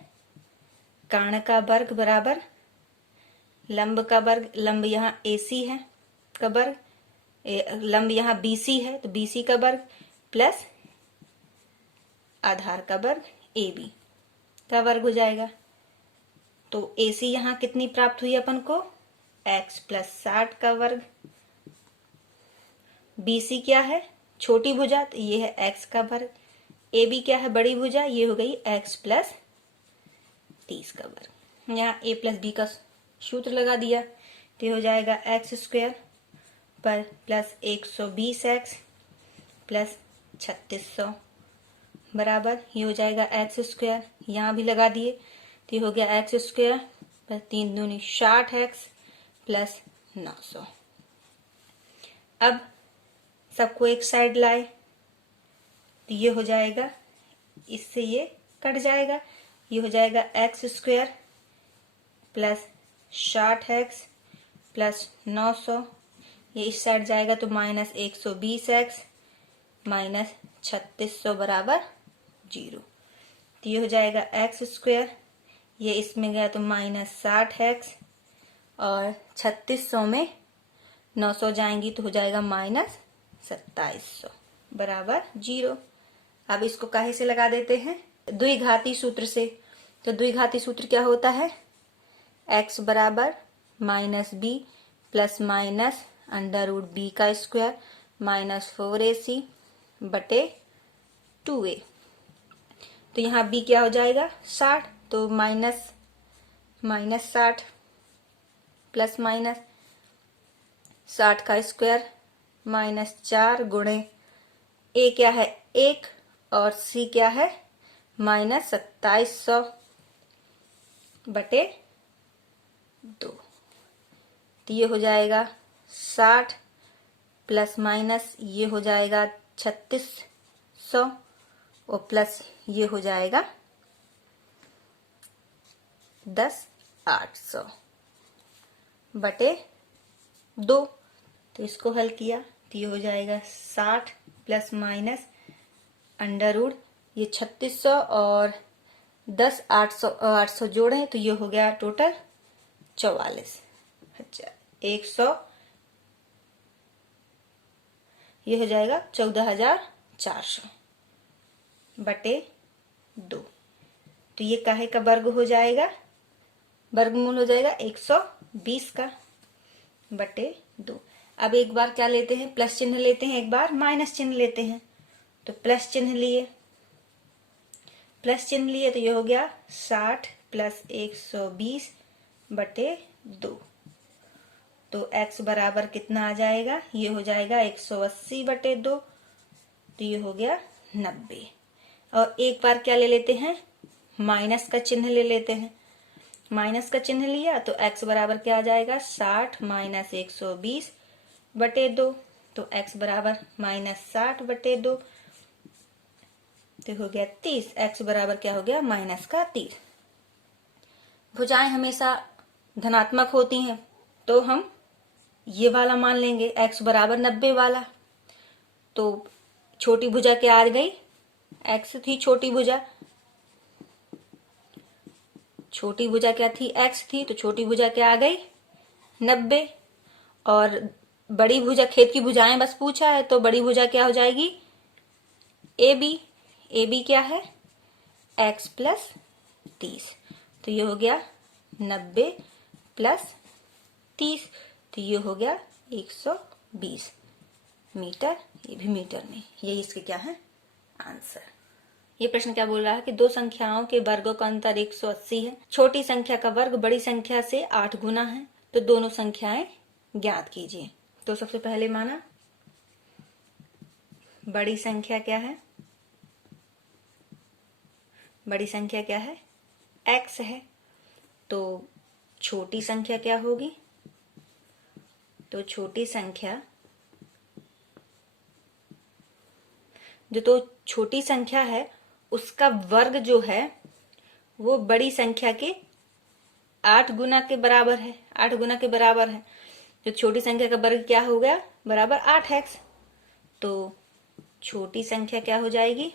कर्ण का वर्ग बराबर लंब का वर्ग, लंब यहाँ AC है का वर्ग, लंब यहाँ BC है तो BC का वर्ग प्लस आधार का वर्ग AB का वर्ग हो जाएगा। तो AC यहाँ कितनी प्राप्त हुई अपन को? x प्लस 60 का वर्ग। BC क्या है? छोटी भुजा, तो ये है x का वर्ग। AB क्या है? बड़ी भुजा, ये हो गई x प्लस 30 का वर्ग। यहाँ a प्लस b का सूत्र लगा दिया तो ये हो जाएगा x स्क्वायर पर प्लस 120x प्लस 3600 बराबर ये हो जाएगा x स्क्वायर। यहाँ भी लगा दिए तो ये हो गया x स्क्वायर पर 3 दूनी 60x प्लस 900। अब सबको एक साइड लाए तो ये हो जाएगा, इससे ये कट जाएगा, ये हो जाएगा x square plus 60x plus 900। ये इस साइड जाएगा तो माइनस 120x माइनस 3600 बराबर 0। तो ये हो जाएगा x स्क्वायर, ये इसमें गया तो माइनस 60x और 3600 में 900 जाएंगी तो हो जाएगा माइनस 2700 बराबर 0। अब इसको काहे से लगा देते हैं? द्विघाती सूत्र से। तो द्विघाती सूत्र क्या होता है? x बराबर minus b plus minus under root b का स्क्वायर माइनस 4ac बटे 2a। तो यहाँ b क्या हो जाएगा? 60, तो माइनस 60 प्लस माइनस 60 का स्क्वायर माइनस 4 गुणे a क्या है? 1 और c क्या है? माइनस 2700 बटे 2। तो ये हो जाएगा 60 प्लस माइनस ये हो जाएगा 3600 और प्लस ये हो जाएगा 10,800 बटे 2। तो इसको हल किया तो ये हो जाएगा 60 प्लस माइनस अंडर रूट ये 3600 और 10,800 जोड़े तो ये हो गया टोटल 44,100। ये हो जाएगा 14,400 बटे 2। तो ये काहे का वर्ग हो जाएगा? वर्गमूल हो जाएगा 120 का बटे 2। अब एक बार क्या लेते हैं? प्लस चिन्ह लेते हैं, एक बार माइनस चिन्ह लेते हैं। तो प्लस चिन्ह लिए, तो ये हो गया 60 प्लस 120 बटे 2। तो x बराबर कितना आ जाएगा? ये हो जाएगा 180 बटे 2। तो ये हो गया 90। और एक बार क्या ले लेते हैं? माइनस का चिन्ह ले लेते हैं। माइनस का चिन्ह लिया तो x बराबर क्या आ जाएगा? 60 माइनस 120 बटे 2। तो x बराबर माइनस 60 बटे 2 तो हो गया 30। x बराबर क्या हो गया? माइनस का 30। भुजाएं हमेशा धनात्मक होती हैं तो हम ये वाला मान लेंगे x बराबर 90 वाला। तो छोटी भुजा क्या आ गई? x थी छोटी भुजा, छोटी भुजा क्या थी? x थी, तो छोटी भुजा क्या आ गई? 90। और बड़ी भुजा, खेत की भुजाएं बस पूछा है तो बड़ी भुजा क्या हो जाएगी? AB। AB क्या है? x plus 30। तो ये हो गया 90 प्लस 30 तो ये हो गया 120 मीटर। ये भी मीटर में, यही इसके क्या है? आंसर। ये प्रश्न क्या बोल रहा है कि दो संख्याओं के वर्गों का अंतर 180 है। छोटी संख्या का वर्ग बड़ी संख्या से 8 गुना है तो दोनों संख्याएं ज्ञात कीजिए। तो सबसे पहले माना बड़ी संख्या क्या है? बड़ी संख्या क्या है? x है। तो छोटी संख्या क्या होगी? तो छोटी संख्या छोटी संख्या है उसका वर्ग जो है वो बड़ी संख्या के 8 गुना के बराबर है। 8 गुना के बराबर है। जो छोटी संख्या का वर्ग क्या हो गया? बराबर 8x। तो छोटी संख्या क्या हो जाएगी?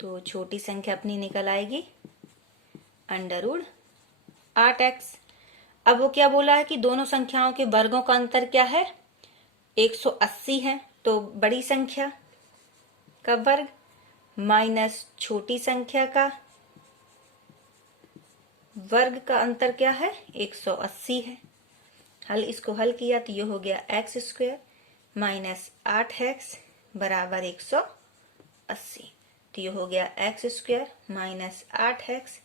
तो छोटी संख्या अपनी निकल आएगी √8x। अब वो क्या बोला है कि दोनों संख्याओं के वर्गों का अंतर क्या है? 180 है। तो बड़ी संख्या का वर्ग माइनस छोटी संख्या का वर्ग का अंतर क्या है? 180 है। इसको हल किया तो ये हो गया x² माइनस 8x बराबर 180। तो ये हो गया x² माइनस 8x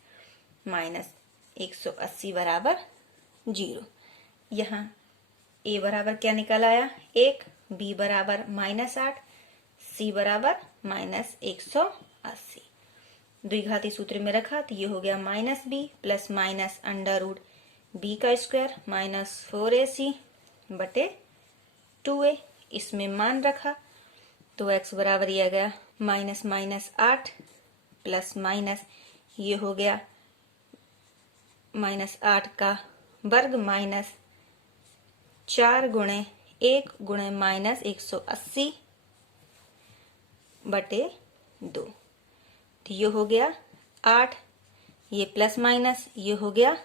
माइनस 180 बराबर 0। यहाँ a बराबर क्या निकल आया? 1, b बराबर -8, c बराबर -180। द्विघाती सूत्र में रखा तो ये हो गया -b प्लस माइनस √b का स्क्वायर माइनस 4ac बटे 2a। इसमें मान रखा तो x बराबर ये आ गया -8 प्लस माइनस ये हो गया -8 का वर्ग माइनस 4 गुणे 1 गुणे माइनस 180 बटे 2। तो ये हो गया 8, ये प्लस माइनस ये हो गया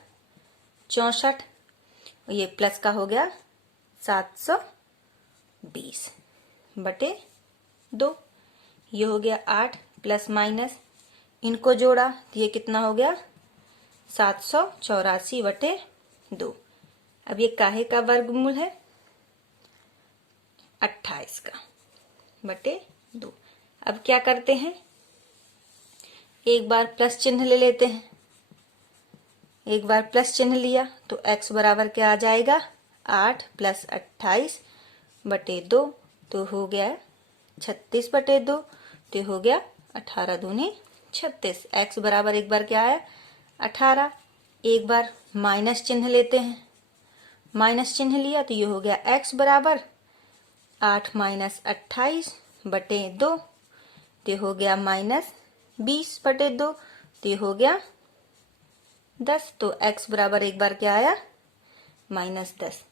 64, ये प्लस का हो गया 720 बटे 2। ये हो गया 8 प्लस माइनस, इनको जोड़ा तो ये कितना हो गया? 784 बटे 2। अब ये काहे का वर्गमूल है? 28 का बटे 2। अब क्या करते हैं? एक बार प्लस चिन्ह ले लेते हैं। एक बार प्लस चिन्ह लिया तो x बराबर क्या आ जाएगा? 8 प्लस 28 बटे 2 तो हो गया 36 बटे 2। तो हो गया 18 दूनी 36। x बराबर एक बार क्या है? 18। एक बार माइनस चिन्ह लेते हैं। माइनस चिन्ह लिया तो ये हो गया x बराबर 8 माइनस 28 बटे 2। तो हो गया -20 बटे 2। तो हो गया 10। तो x बराबर एक बार क्या आया? -10।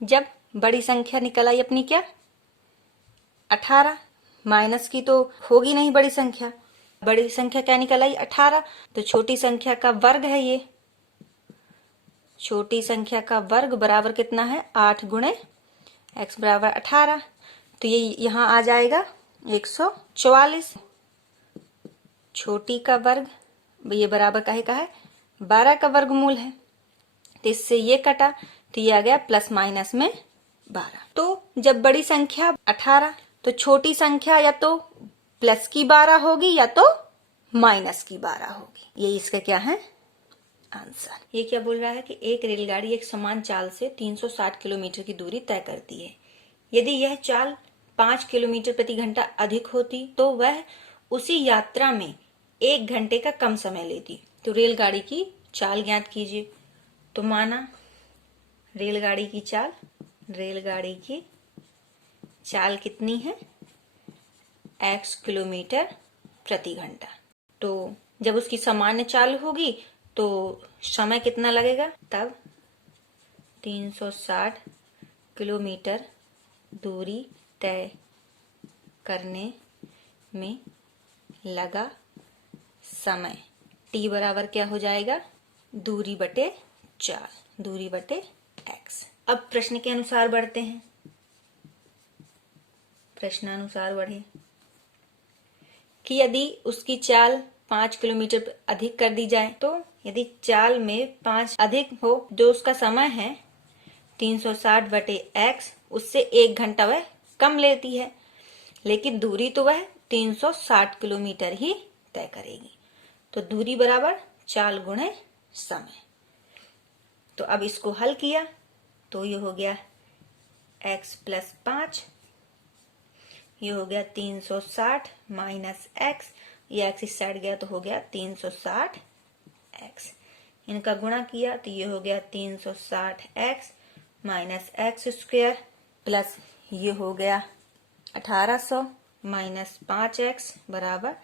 जब बड़ी संख्या निकल आई अपनी क्या? 18। माइनस की तो होगी नहीं बड़ी संख्या। बड़ी संख्या क्या निकल आई? 18। तो छोटी संख्या का वर्ग है ये। छोटी संख्या का वर्ग बराबर कितना है? 8 गुणे x बराबर 18। तो ये यहाँ आ जाएगा 144। छोटी का वर्ग ये बराबर काहे का है? 12 का वर्गमूल है। तो इससे ये कटा तो ये आ गया प्लस माइनस में 12। तो जब बड़ी संख्या 18 तो छोटी संख्या या तो प्लस की 12 होगी या तो माइनस की 12 होगी। ये इसका क्या है? आंसर। ये क्या बोल रहा है कि एक रेलगाड़ी एक समान चाल से 360 किलोमीटर की दूरी तय करती है। यदि यह चाल 5 किलोमीटर प्रति घंटा अधिक होती तो वह उसी यात्रा में 1 घंटे का कम समय लेती। तो रेलगाड़ी की चाल ज्ञात कीजिए। तो माना रेलगाड़ी की चाल कितनी है? x किलोमीटर प्रति घंटा। तो जब उसकी सामान्य चाल होगी तो समय कितना लगेगा? तब 360 किलोमीटर दूरी तय करने में लगा समय t बराबर क्या हो जाएगा? दूरी बटे चाल, दूरी बटे x। अब प्रश्न के अनुसार बढ़ते हैं। प्रश्नानुसार बढ़े कि यदि उसकी चाल 5 किलोमीटर अधिक कर दी जाए तो यदि चाल में 5 अधिक हो जो उसका समय है 360 बटे x, उससे 1 घंटा वह कम लेती है, लेकिन दूरी तो वह 360 किलोमीटर ही तय करेगी। तो दूरी बराबर चाल गुणे समय। तो अब इसको हल किया तो ये हो गया x प्लस 5, ये हो गया 360 माइनस x, ये x इस साइड गया तो हो गया 360 x। इनका गुणा किया तो ये हो गया 360 x minus x square plus ये हो गया 1800 माइनस 5x बराबर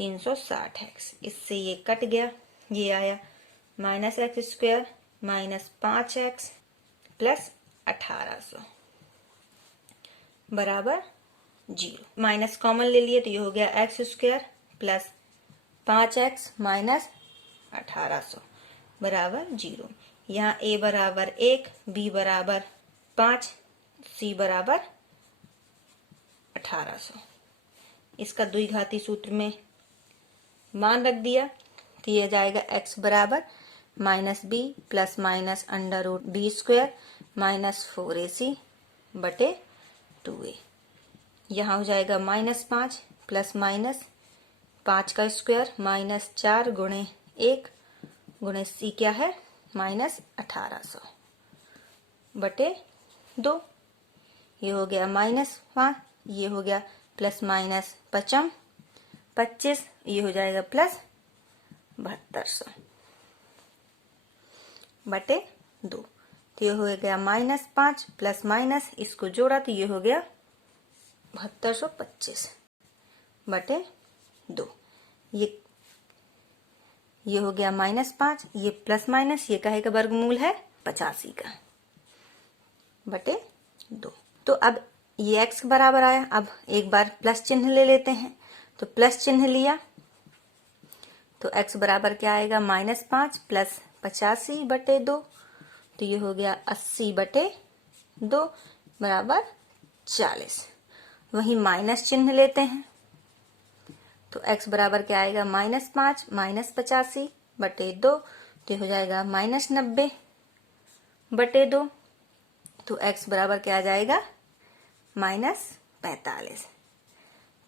360x। इससे ये कट गया, ये आया minus x square minus 5x plus 1800 बराबर 0। माइनस कॉमन ले लिए तो ये हो गया x square plus 5x minus 1800 बराबर 0। यहाँ a बराबर 1, b बराबर 5, c बराबर 1800। इसका द्विघाती सूत्र में मान रख दिया तो ये जाएगा x बराबर minus b plus minus under root b square minus 4ac बटे 2a। यहाँ हो जाएगा माइनस 5 प्लस माइनस 5 का स्क्वायर माइनस 4 गुणे 1 गुणे c क्या है माइनस 1800 बटे 2। ये हो गया माइनस 5, ये हो गया प्लस माइनस 25, ये हो जाएगा प्लस 7200 बटे 2। तो ये हो गया माइनस 5 प्लस माइनस, इसको जोड़ा तो ये हो गया 7225 बटे 2। ये हो गया माइनस 5, ये प्लस माइनस, ये काहे का वर्गमूल है 85 का बटे 2। तो अब ये x बराबर आया। अब एक बार प्लस चिन्ह ले लेते हैं, तो प्लस चिन्ह लिया तो x बराबर क्या आएगा माइनस 5 प्लस 85 बटे 2, तो ये हो गया 80 बटे 2 बराबर 40। वहीं माइनस चिन्ह लेते हैं तो x बराबर क्या आएगा माइनस 5 माइनस 85 बटे 2, तो हो जाएगा माइनस 90 बटे 2, तो x बराबर क्या आ जाएगा माइनस 45।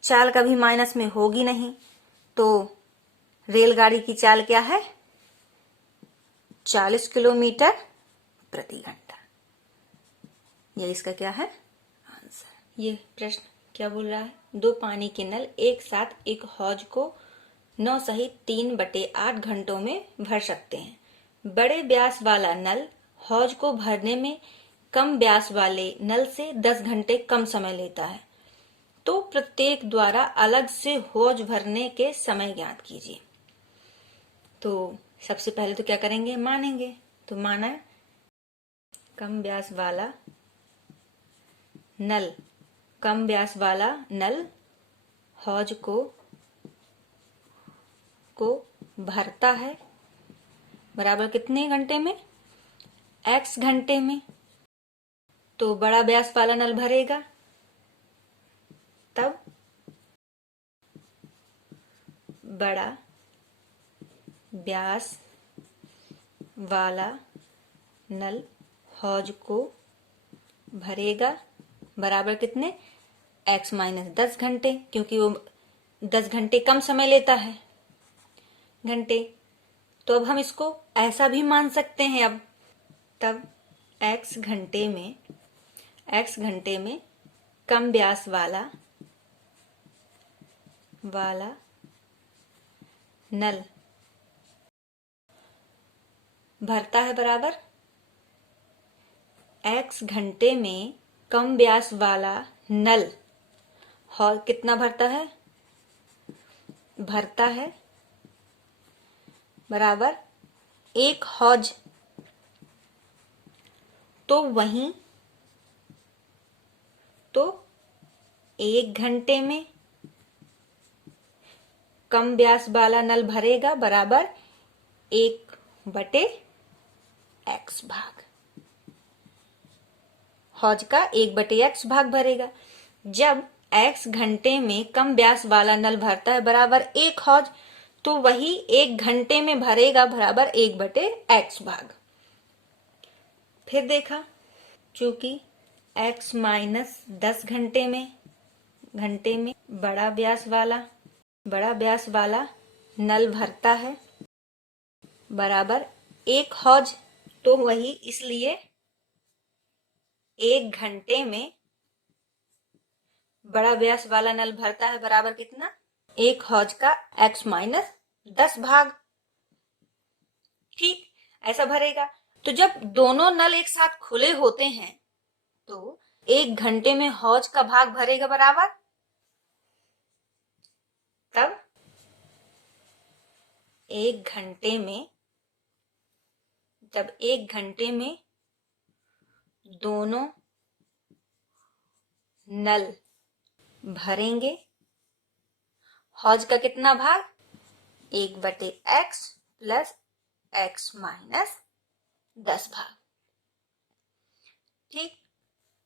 चाल कभी माइनस में होगी नहीं, तो रेलगाड़ी की चाल क्या है 40 किलोमीटर प्रति घंटा। ये इसका क्या है आंसर। ये प्रश्न क्या बोल रहा है, 2 पानी के नल एक साथ एक हौज को 9 सहित 3/8 घंटों में भर सकते हैं। बड़े व्यास वाला नल हौज को भरने में कम व्यास वाले नल से 10 घंटे कम समय लेता है, तो प्रत्येक द्वारा अलग से हौज भरने के समय ज्ञात कीजिए। तो सबसे पहले तो क्या करेंगे मानेंगे, तो माना कम व्यास वाला नल हौज को भरता है बराबर कितने घंटे में x घंटे में। तो बड़ा व्यास वाला नल भरेगा तब बड़ा व्यास वाला नल हौज को भरेगा बराबर कितने x माइनस 10 घंटे, क्योंकि वो 10 घंटे कम समय लेता है घंटे। तो अब हम इसको ऐसा भी मान सकते हैं अब तब x घंटे में कम व्यास वाला नल भरता है बराबर x घंटे में कम व्यास वाला नल हौज कितना भरता है बराबर 1 हौज। तो वहीं तो 1 घंटे में कम व्यास वाला नल भरेगा बराबर 1/x भाग, हौज का 1/x भाग भरेगा। जब x घंटे में कम व्यास वाला नल भरता है बराबर 1 हौज, तो वही 1 घंटे में भरेगा बराबर 1/x भाग। फिर देखा चूंकि x माइनस 10 घंटे में बड़ा व्यास वाला नल भरता है बराबर 1 हौज, तो वही इसलिए 1 घंटे में बड़ा व्यास वाला नल भरता है बराबर कितना, 1 हौज का x माइनस 10 भाग। ठीक, ऐसा भरेगा। तो जब दोनों नल एक साथ खुले होते हैं तो 1 घंटे में हौज का भाग भरेगा बराबर, तब 1 घंटे में, जब 1 घंटे में दोनों नल भरेंगे, हौज का कितना भाग, 1/x प्लस x माइनस 10 भाग। ठीक,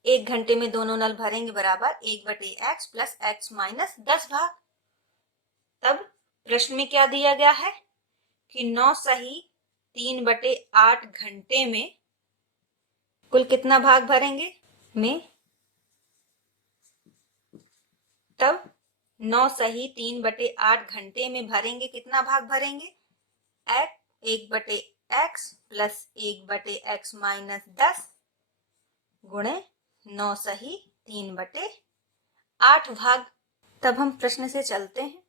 1 घंटे में दोनों नल भरेंगे बराबर 1/x प्लस x माइनस 10 भाग। तब प्रश्न में क्या दिया गया है कि 9 सही 3/8 घंटे में कुल कितना भाग भरेंगे में, तब 9 सही 3/8 घंटे में भरेंगे, कितना भाग भरेंगे, 1/x प्लस 1/x माइनस 10 गुणे 9 सही 3/8 भाग। तब हम प्रश्न से चलते हैं।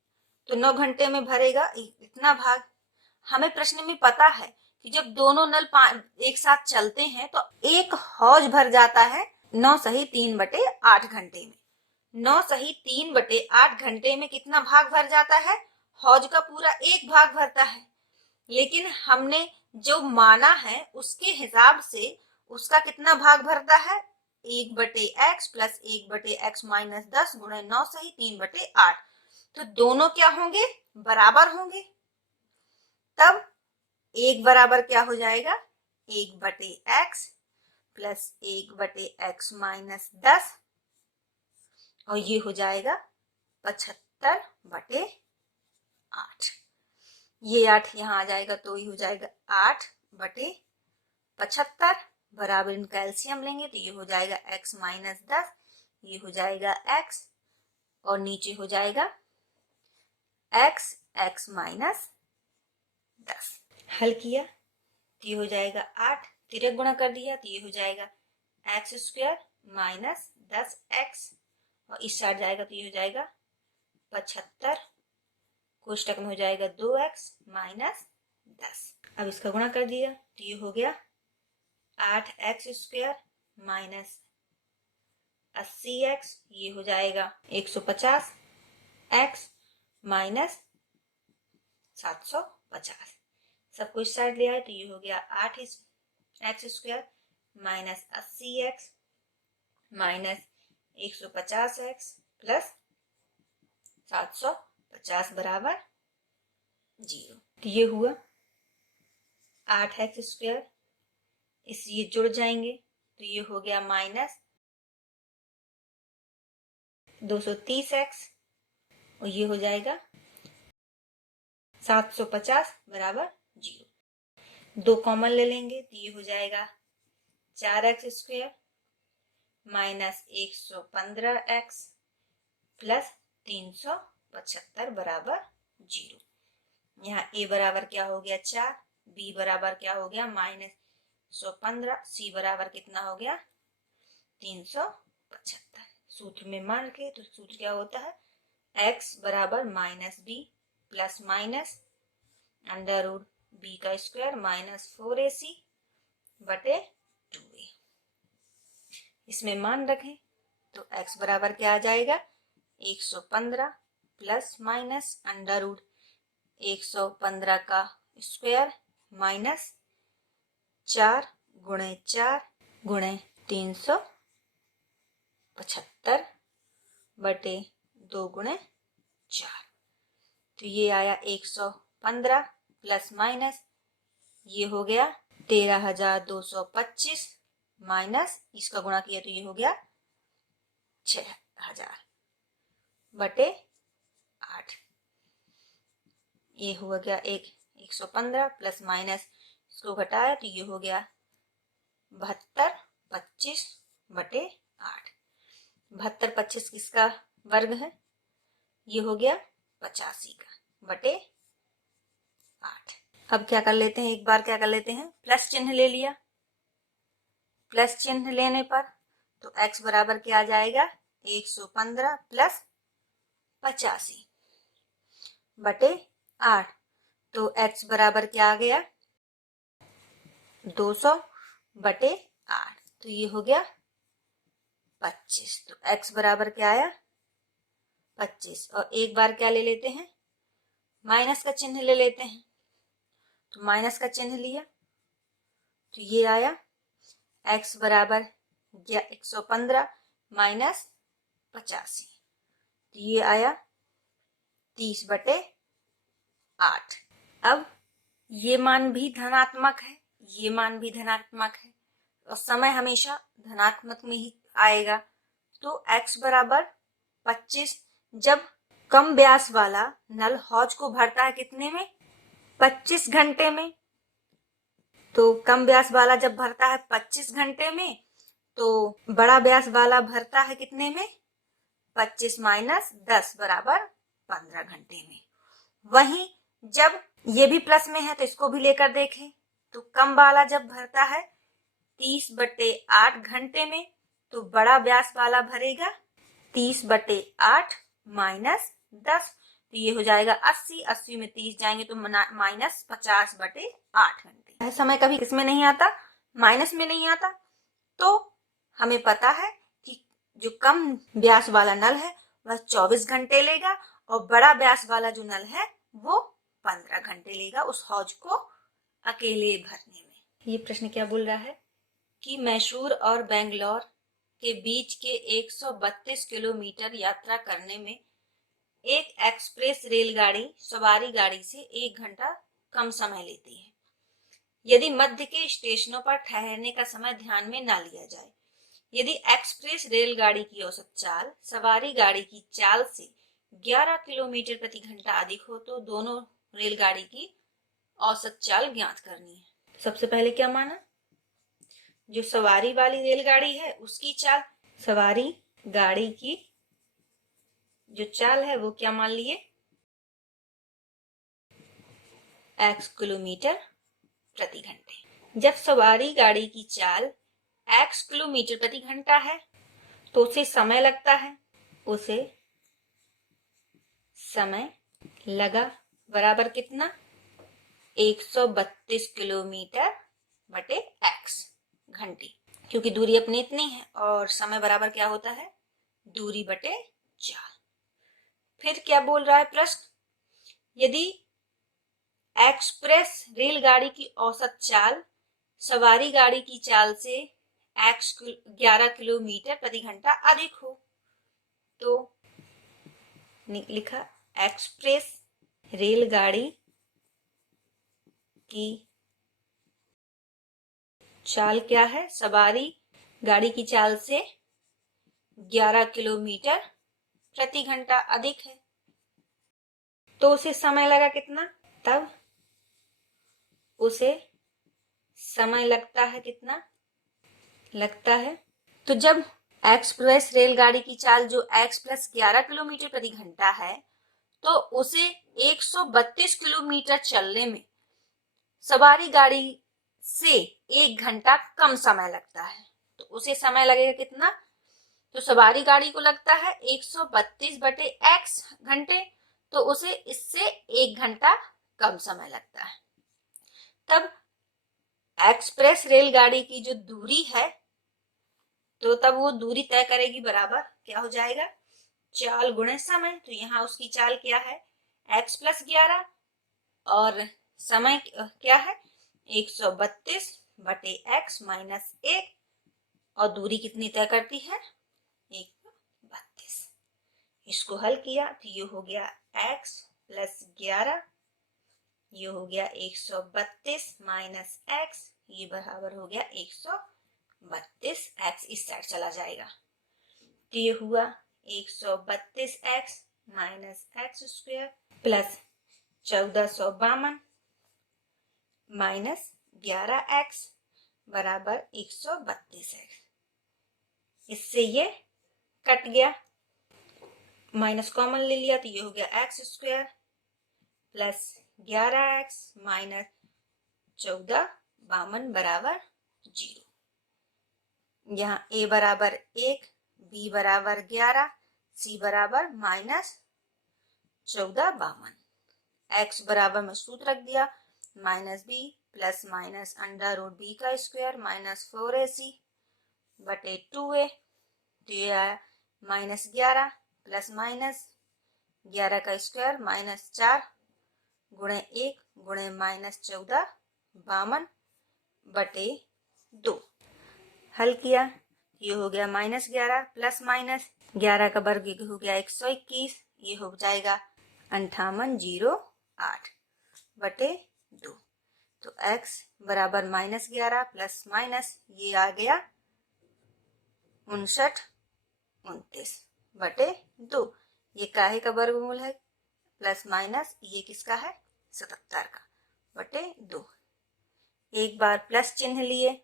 तो 9 घंटे में भरेगा इतना भाग। हमें प्रश्न में पता है कि जब दोनों नल एक साथ चलते हैं तो एक हौज भर जाता है 9 सही 3/8 घंटे में। 9 सही 3/8 घंटे में कितना भाग भर जाता है, हौज का पूरा एक भाग भरता है। लेकिन हमने जो माना है उसके हिसाब से उसका कितना भाग भरता है, 1/x प्लस 1/x माइनस 10 गुणे 9 सही 3/8। तो दोनों क्या होंगे, बराबर होंगे। तब 1 बराबर क्या हो जाएगा, 1/x प्लस 1/x माइनस 10 और ये हो जाएगा 75/8। ये 8 यहाँ आ जाएगा तो ये हो जाएगा 8/75 बराबर, इनका एलसीएम लेंगे तो ये हो जाएगा x माइनस 10, ये हो जाएगा x और नीचे हो जाएगा x माइनस 10। हल किया तो ये हो जाएगा 8, तिरक गुणा कर दिया तो ये हो जाएगा x² माइनस 10x और इस साइड जाएगा तो ये हो जाएगा 75, कोष्टक में हो जाएगा 2x माइनस 10। अब इसका गुणा कर दिया तो ये हो गया 8x² माइनस 80x, ये हो जाएगा 150x माइनस 750। सबको इस साइड ले आए तो ये हो गया 8x² minus 80x minus 150x plus 750 बराबर 0। तो ये हुआ 8x², इस ये जुड़ जाएंगे तो ये हो गया माइनस 230x और ये हो जाएगा 750 बराबर 0। 2 कॉमन ले लेंगे तो ये हो जाएगा 4x² माइनस 115x प्लस 375 बराबर 0। यहाँ a बराबर क्या हो गया 4, b बराबर क्या हो गया माइनस 115, c बराबर कितना हो गया 375। सूत्र में मान के तो सूत्र क्या होता है, x बराबर minus b plus minus under root b का स्क्वायर माइनस 4ac बटे 2a। इसमें मान रखें तो x बराबर क्या आ जाएगा 115 प्लस माइनस अंडर रूट 115 का स्क्वायर माइनस 4 गुणे 375 बटे 2 गुणे 4। तो ये आया 115 प्लस माइनस ये हो गया 13,225 माइनस इसका गुणा किया तो ये हो गया 6,000 बटे 8। ये हुआ गया 115 प्लस माइनस इसको घटाया तो ये हो गया 7225 बटे 8। 7225 किसका वर्ग है, ये हो गया 85 का बटे 8। अब क्या कर लेते हैं, एक बार क्या कर लेते हैं, प्लस चिन्ह ले लिया। प्लस चिन्ह लेने पर तो x बराबर क्या आ जाएगा, 115 प्लस 85 बटे 8। तो x बराबर क्या आ गया, 200 बटे 8। तो ये हो गया 25। तो x बराबर क्या आया, 25। और एक बार क्या ले लेते हैं, माइनस का चिन्ह ले लेते हैं। तो माइनस का चिन्ह लिया तो ये आया x बराबर 115 माइनस 85। तो ये आया 30 बटे 8। अब ये मान भी धनात्मक है, ये मान भी धनात्मक है और समय हमेशा धनात्मक में ही आएगा। तो x बराबर 25 जब कम व्यास वाला नल हौज को भरता है कितने में, 25 घंटे में। तो कम व्यास वाला जब भरता है 25 घंटे में, तो बड़ा व्यास वाला भरता है कितने में, 25 माइनस 10 बराबर 15 घंटे में। वहीं जब ये भी प्लस में है तो इसको भी लेकर देखें, तो कम वाला जब भरता है 30 बटे 8 घंटे में, तो बड़ा व्यास वाला भरेगा 30 बटे 8 माइनस 10। तो ये हो जाएगा 80, 80 में 30 जाएंगे तो माइनस 50 बटे 8 घंटे। समय कभी किसमें नहीं आता, माइनस में नहीं आता। तो हमें पता है कि जो कम व्यास वाला नल है वह 24 घंटे लेगा और बड़ा व्यास वाला जो नल है वो 15 घंटे लेगा उस हौज को अकेले भरने में। ये प्रश्न क्या बोल रहा है कि मैसूर और बेंगलोर के बीच के 132 किलोमीटर यात्रा करने में एक एक्सप्रेस रेलगाड़ी सवारी गाड़ी से 1 घंटा कम समय लेती है यदि मध्य के स्टेशनों पर ठहरने का समय ध्यान में ना लिया जाए। यदि एक्सप्रेस रेलगाड़ी की औसत चाल सवारी गाड़ी की चाल से 11 किलोमीटर प्रति घंटा अधिक हो तो दोनों रेलगाड़ी की औसत चाल ज्ञात करनी है। सबसे पहले क्या माना, जो सवारी वाली रेलगाड़ी है उसकी चाल, सवारी गाड़ी की जो चाल है वो क्या मान लिए, x किलोमीटर प्रति घंटे। जब सवारी गाड़ी की चाल x किलोमीटर प्रति घंटा है तो उसे समय लगता है, उसे समय लगा बराबर कितना, 132 किलोमीटर बटे x घंटे, क्योंकि दूरी अपनी इतनी है और समय बराबर क्या होता है, दूरी बटे चाल। फिर क्या बोल रहा है प्रश्न, यदि एक्सप्रेस रेलगाड़ी की औसत चाल सवारी गाड़ी की चाल से 11 किलोमीटर प्रति घंटा अधिक हो तो लिखा एक्सप्रेस रेलगाड़ी की चाल क्या है, सवारी गाड़ी की चाल से 11 किलोमीटर प्रति घंटा अधिक है तो उसे समय लगा कितना, तब उसे समय लगता है कितना, लगता है। तो जब एक्सप्रेस रेलगाड़ी की चाल जो x प्लस 11 किलोमीटर प्रति घंटा है तो उसे 132 किलोमीटर चलने में सवारी गाड़ी से 1 घंटा कम समय लगता है तो उसे समय लगेगा कितना, तो सवारी गाड़ी को लगता है 132 बटे x घंटे तो उसे इससे 1 घंटा कम समय लगता है। तब एक्सप्रेस रेलगाड़ी की जो दूरी है तो तब वो दूरी तय करेगी बराबर क्या हो जाएगा, चाल गुणे समय। तो यहाँ उसकी चाल क्या है, x प्लस 11 और समय क्या है 132 बटे x माइनस 1 और दूरी कितनी तय करती है 132। इसको हल किया तो ये हो गया x प्लस 11, ये हो गया 132 माइनस x, ये बराबर हो गया 132। x इस साइड चला जाएगा तो ये हुआ 132x minus x square plus 1452 minus 11x बराबर 132x। इससे ये कट गया, माइनस कॉमन ले लिया तो ये हो गया x square plus 11x minus 1452 बराबर 0। यहाँ a बराबर 1, b बराबर 11, c बराबर माइनस 1452। x बराबर में सूत्र रख दिया minus b plus minus under root b का स्क्वायर माइनस 4ac बटे 2a। तो ये आया माइनस 11 प्लस माइनस 11 का स्क्वायर माइनस 4 गुणे 1 गुणे माइनस 1452 बटे 2। हल किया, ये हो गया माइनस 11 प्लस माइनस 11 का वर्ग हो गया 121, ये हो जाएगा 5808 बटे 2। तो x बराबर माइनस 11 प्लस माइनस ये आ गया 5929 बटे 2। ये काहे का वर्गमूल है प्लस माइनस, ये किसका है 77 का बटे 2। एक बार प्लस चिन्ह लिए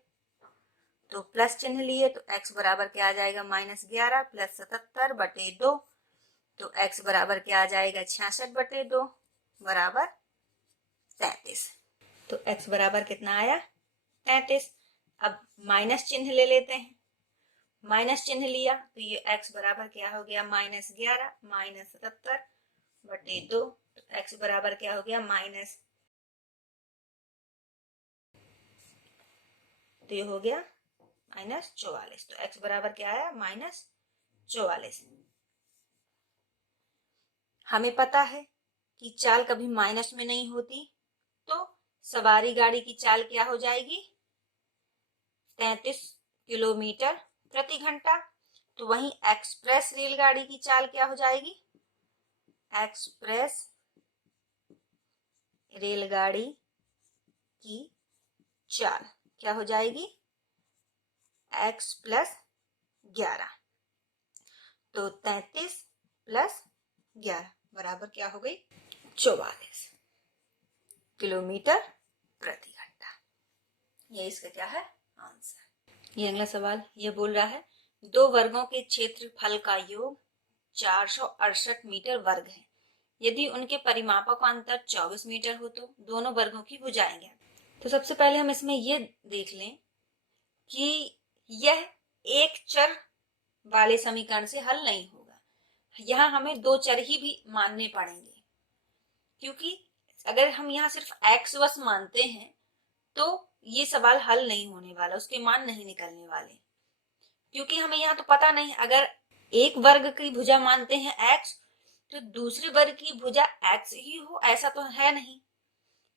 तो x बराबर क्या आ जाएगा माइनस 11 प्लस 77 बटे 2। तो x बराबर क्या आ जाएगा 66 बटे 2 बराबर 33। तो x बराबर कितना आया 33। अब माइनस चिन्ह ले लेते हैं, माइनस चिन्ह लिया तो ये x बराबर क्या हो गया माइनस 11 माइनस 77 बटे 2। तो x बराबर क्या हो गया माइनस, तो ये हो गया माइनस 44। तो x बराबर क्या आया माइनस 44। हमें पता है कि चाल कभी माइनस में नहीं होती, तो सवारी गाड़ी की चाल क्या हो जाएगी 33 किलोमीटर प्रति घंटा। तो वहीं एक्सप्रेस रेलगाड़ी की चाल क्या हो जाएगी, एक्सप्रेस रेलगाड़ी की चाल क्या हो जाएगी x प्लस 11। तो 33 प्लस 11 बराबर क्या हो गई 44 किलोमीटर प्रति घंटा। ये इसका क्या है आंसर। ये अगला सवाल ये बोल रहा है दो वर्गों के क्षेत्रफल का योग 468 मीटर वर्ग है। यदि उनके परिमापों का अंतर 24 मीटर हो तो दोनों वर्गों की भुजाएं ज्ञात। तो सबसे पहले हम इसमें ये देख लें कि यह एक चर वाले समीकरण से हल नहीं होगा। यहाँ हमें दो चर ही भी मानने पड़ेंगे, क्योंकि अगर हम यहाँ सिर्फ x बस मानते हैं तो ये सवाल हल नहीं होने वाला, उसके मान नहीं निकलने वाले, क्योंकि हमें यहाँ तो पता नहीं। अगर एक वर्ग की भुजा मानते हैं x तो दूसरे वर्ग की भुजा x ही हो, ऐसा तो है नहीं।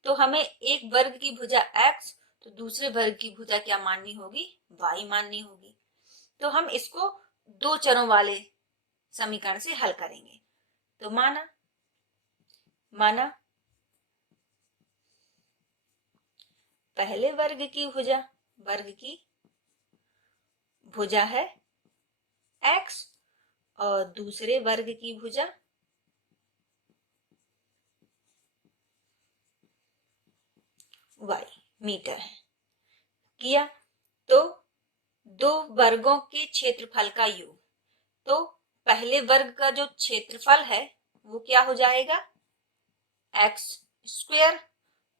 तो हमें एक वर्ग की भुजा x तो दूसरे वर्ग की भुजा क्या माननी होगी y माननी होगी। तो हम इसको दो चरों वाले समीकरण से हल करेंगे। तो माना पहले वर्ग की भुजा है x और दूसरे वर्ग की भुजा y मीटर है। किया तो दो वर्गों के क्षेत्रफल का योग, तो पहले वर्ग का जो क्षेत्रफल है वो क्या हो जाएगा x स्क्वायर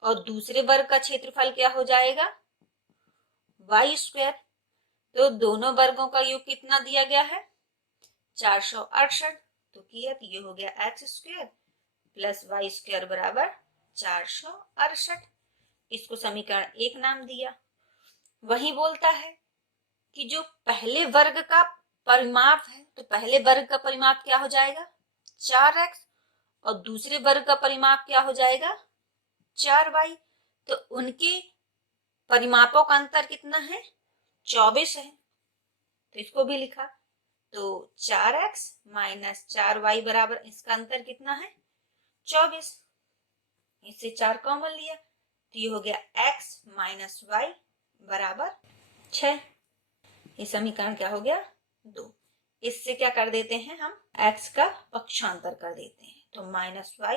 और दूसरे वर्ग का क्षेत्रफल क्या हो जाएगा y स्क्वायर। तो दोनों वर्गों का योग कितना दिया गया है 468। तो किया तो ये हो गया x square plus y square बराबर 468। इसको समीकरण 1 नाम दिया। वही बोलता है कि जो पहले वर्ग का परिमाप है तो पहले वर्ग का परिमाप क्या हो जाएगा 4x और दूसरे वर्ग का परिमाप क्या हो जाएगा 4y। तो उनके परिमापों का अंतर कितना है 24 है, तो इसको भी लिखा। तो 4x माइनस 4y बराबर इसका अंतर कितना है 24। इससे 4 कॉमन लिया तो ये हो गया x माइनस y बराबर 6। ये समीकरण क्या हो गया 2। इससे क्या कर देते हैं हम x का पक्षांतर कर देते हैं। तो माइनस y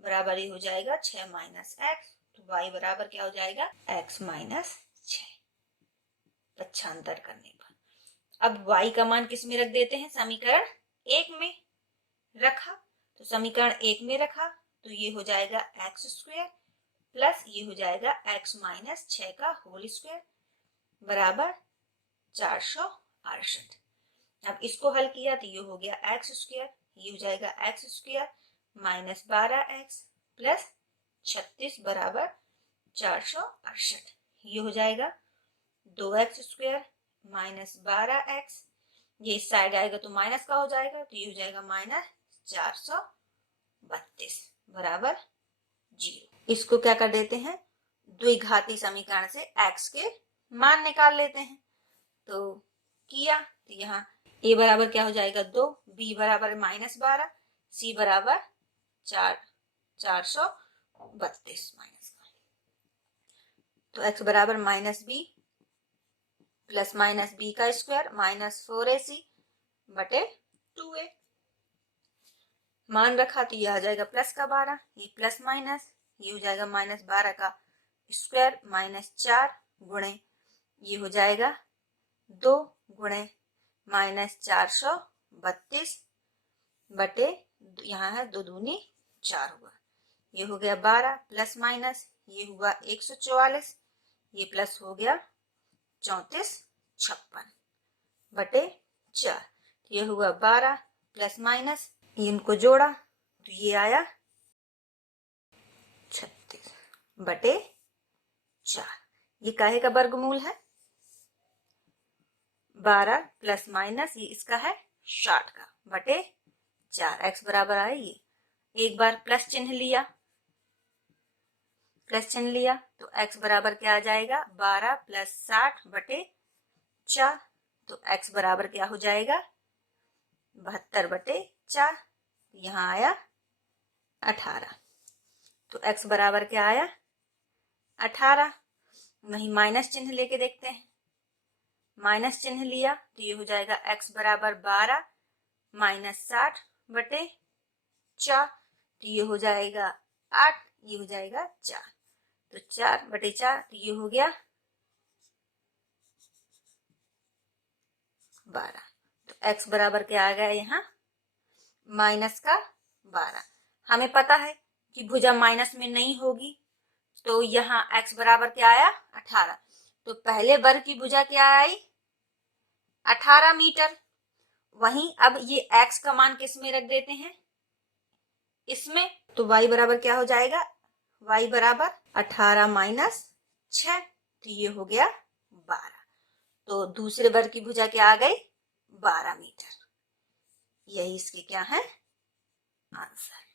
बराबर ये हो जाएगा 6 माइनस x। तो y बराबर क्या हो जाएगा x माइनस 6 पक्षांतर करने पर। अब y का मान किस में रख देते हैं समीकरण 1 में रखा। तो समीकरण 1 में रखा तो ये हो जाएगा एक्स स्क्वायर प्लस ये हो जाएगा एक्स माइनस 6 का होल स्क्वायर बराबर 468। अब इसको हल किया तो ये हो गया एक्स स्क्वायर, ये हो जाएगा x square minus 12x plus 36 बराबर 468। ये हो जाएगा 2x स्क्वायर माइनस 12x, ये इस साइड आएगा तो माइनस का हो जाएगा, तो ये हो जाएगा माइनस 432 बराबर 0। इसको क्या कर देते हैं, द्विघाती समीकरण से x के मान निकाल लेते हैं। तो किया तो यहाँ a बराबर क्या हो जाएगा 2, b बराबर माइनस 12, c बराबर 432 माइनस का, तो x बराबर minus b plus minus b का स्क्वायर माइनस 4ac बटे 2a। मान रखा तो ये आ जाएगा प्लस का 12, ये प्लस माइनस, ये हो जाएगा माइनस 12 का स्क्वायर माइनस 4 गुणे ये हो जाएगा 2 गुणे माइनस 432 बटे यहाँ है 2 दूनी 4 हुआ, ये हो गया 12 प्लस माइनस ये हुआ 144, ये प्लस हो गया 3456 बटे 4, ये हुआ 12 प्लस माइनस इनको जोड़ा तो ये आया 36 बटे 4। ये काहे का वर्गमूल है 12 प्लस माइनस ये इसका है 60 का बटे 4, x बराबर आए ये, एक बार प्लस चिन्ह लिया, प्लस चिन्ह लिया तो x बराबर क्या आ जाएगा 12 प्लस 60 बटे 4, तो x बराबर क्या हो जाएगा 72 बटे 4, यहाँ आया 18, तो x बराबर क्या आया 18। वहीं माइनस चिन्ह लेके देखते हैं, माइनस चिन्ह लिया तो ये हो जाएगा x बराबर 12 माइनस 60 बटे 4, तो ये हो जाएगा 8, ये हो जाएगा 4, तो 4 बटे 4, तो ये हो गया 12, तो x बराबर क्या आ गया यहाँ माइनस का 12। हमें पता है कि भुजा माइनस में नहीं होगी, तो यहाँ x बराबर क्या आया 18, तो पहले वर्ग की भुजा क्या आई 18 मीटर। वहीं अब ये x का मान किस में रख देते हैं इसमें, तो y बराबर क्या हो जाएगा y बराबर 18 माइनस 6, तो ये हो गया 12, तो दूसरे वर्ग की भुजा क्या आ गई 12 मीटर। यही इसके क्या है आंसर।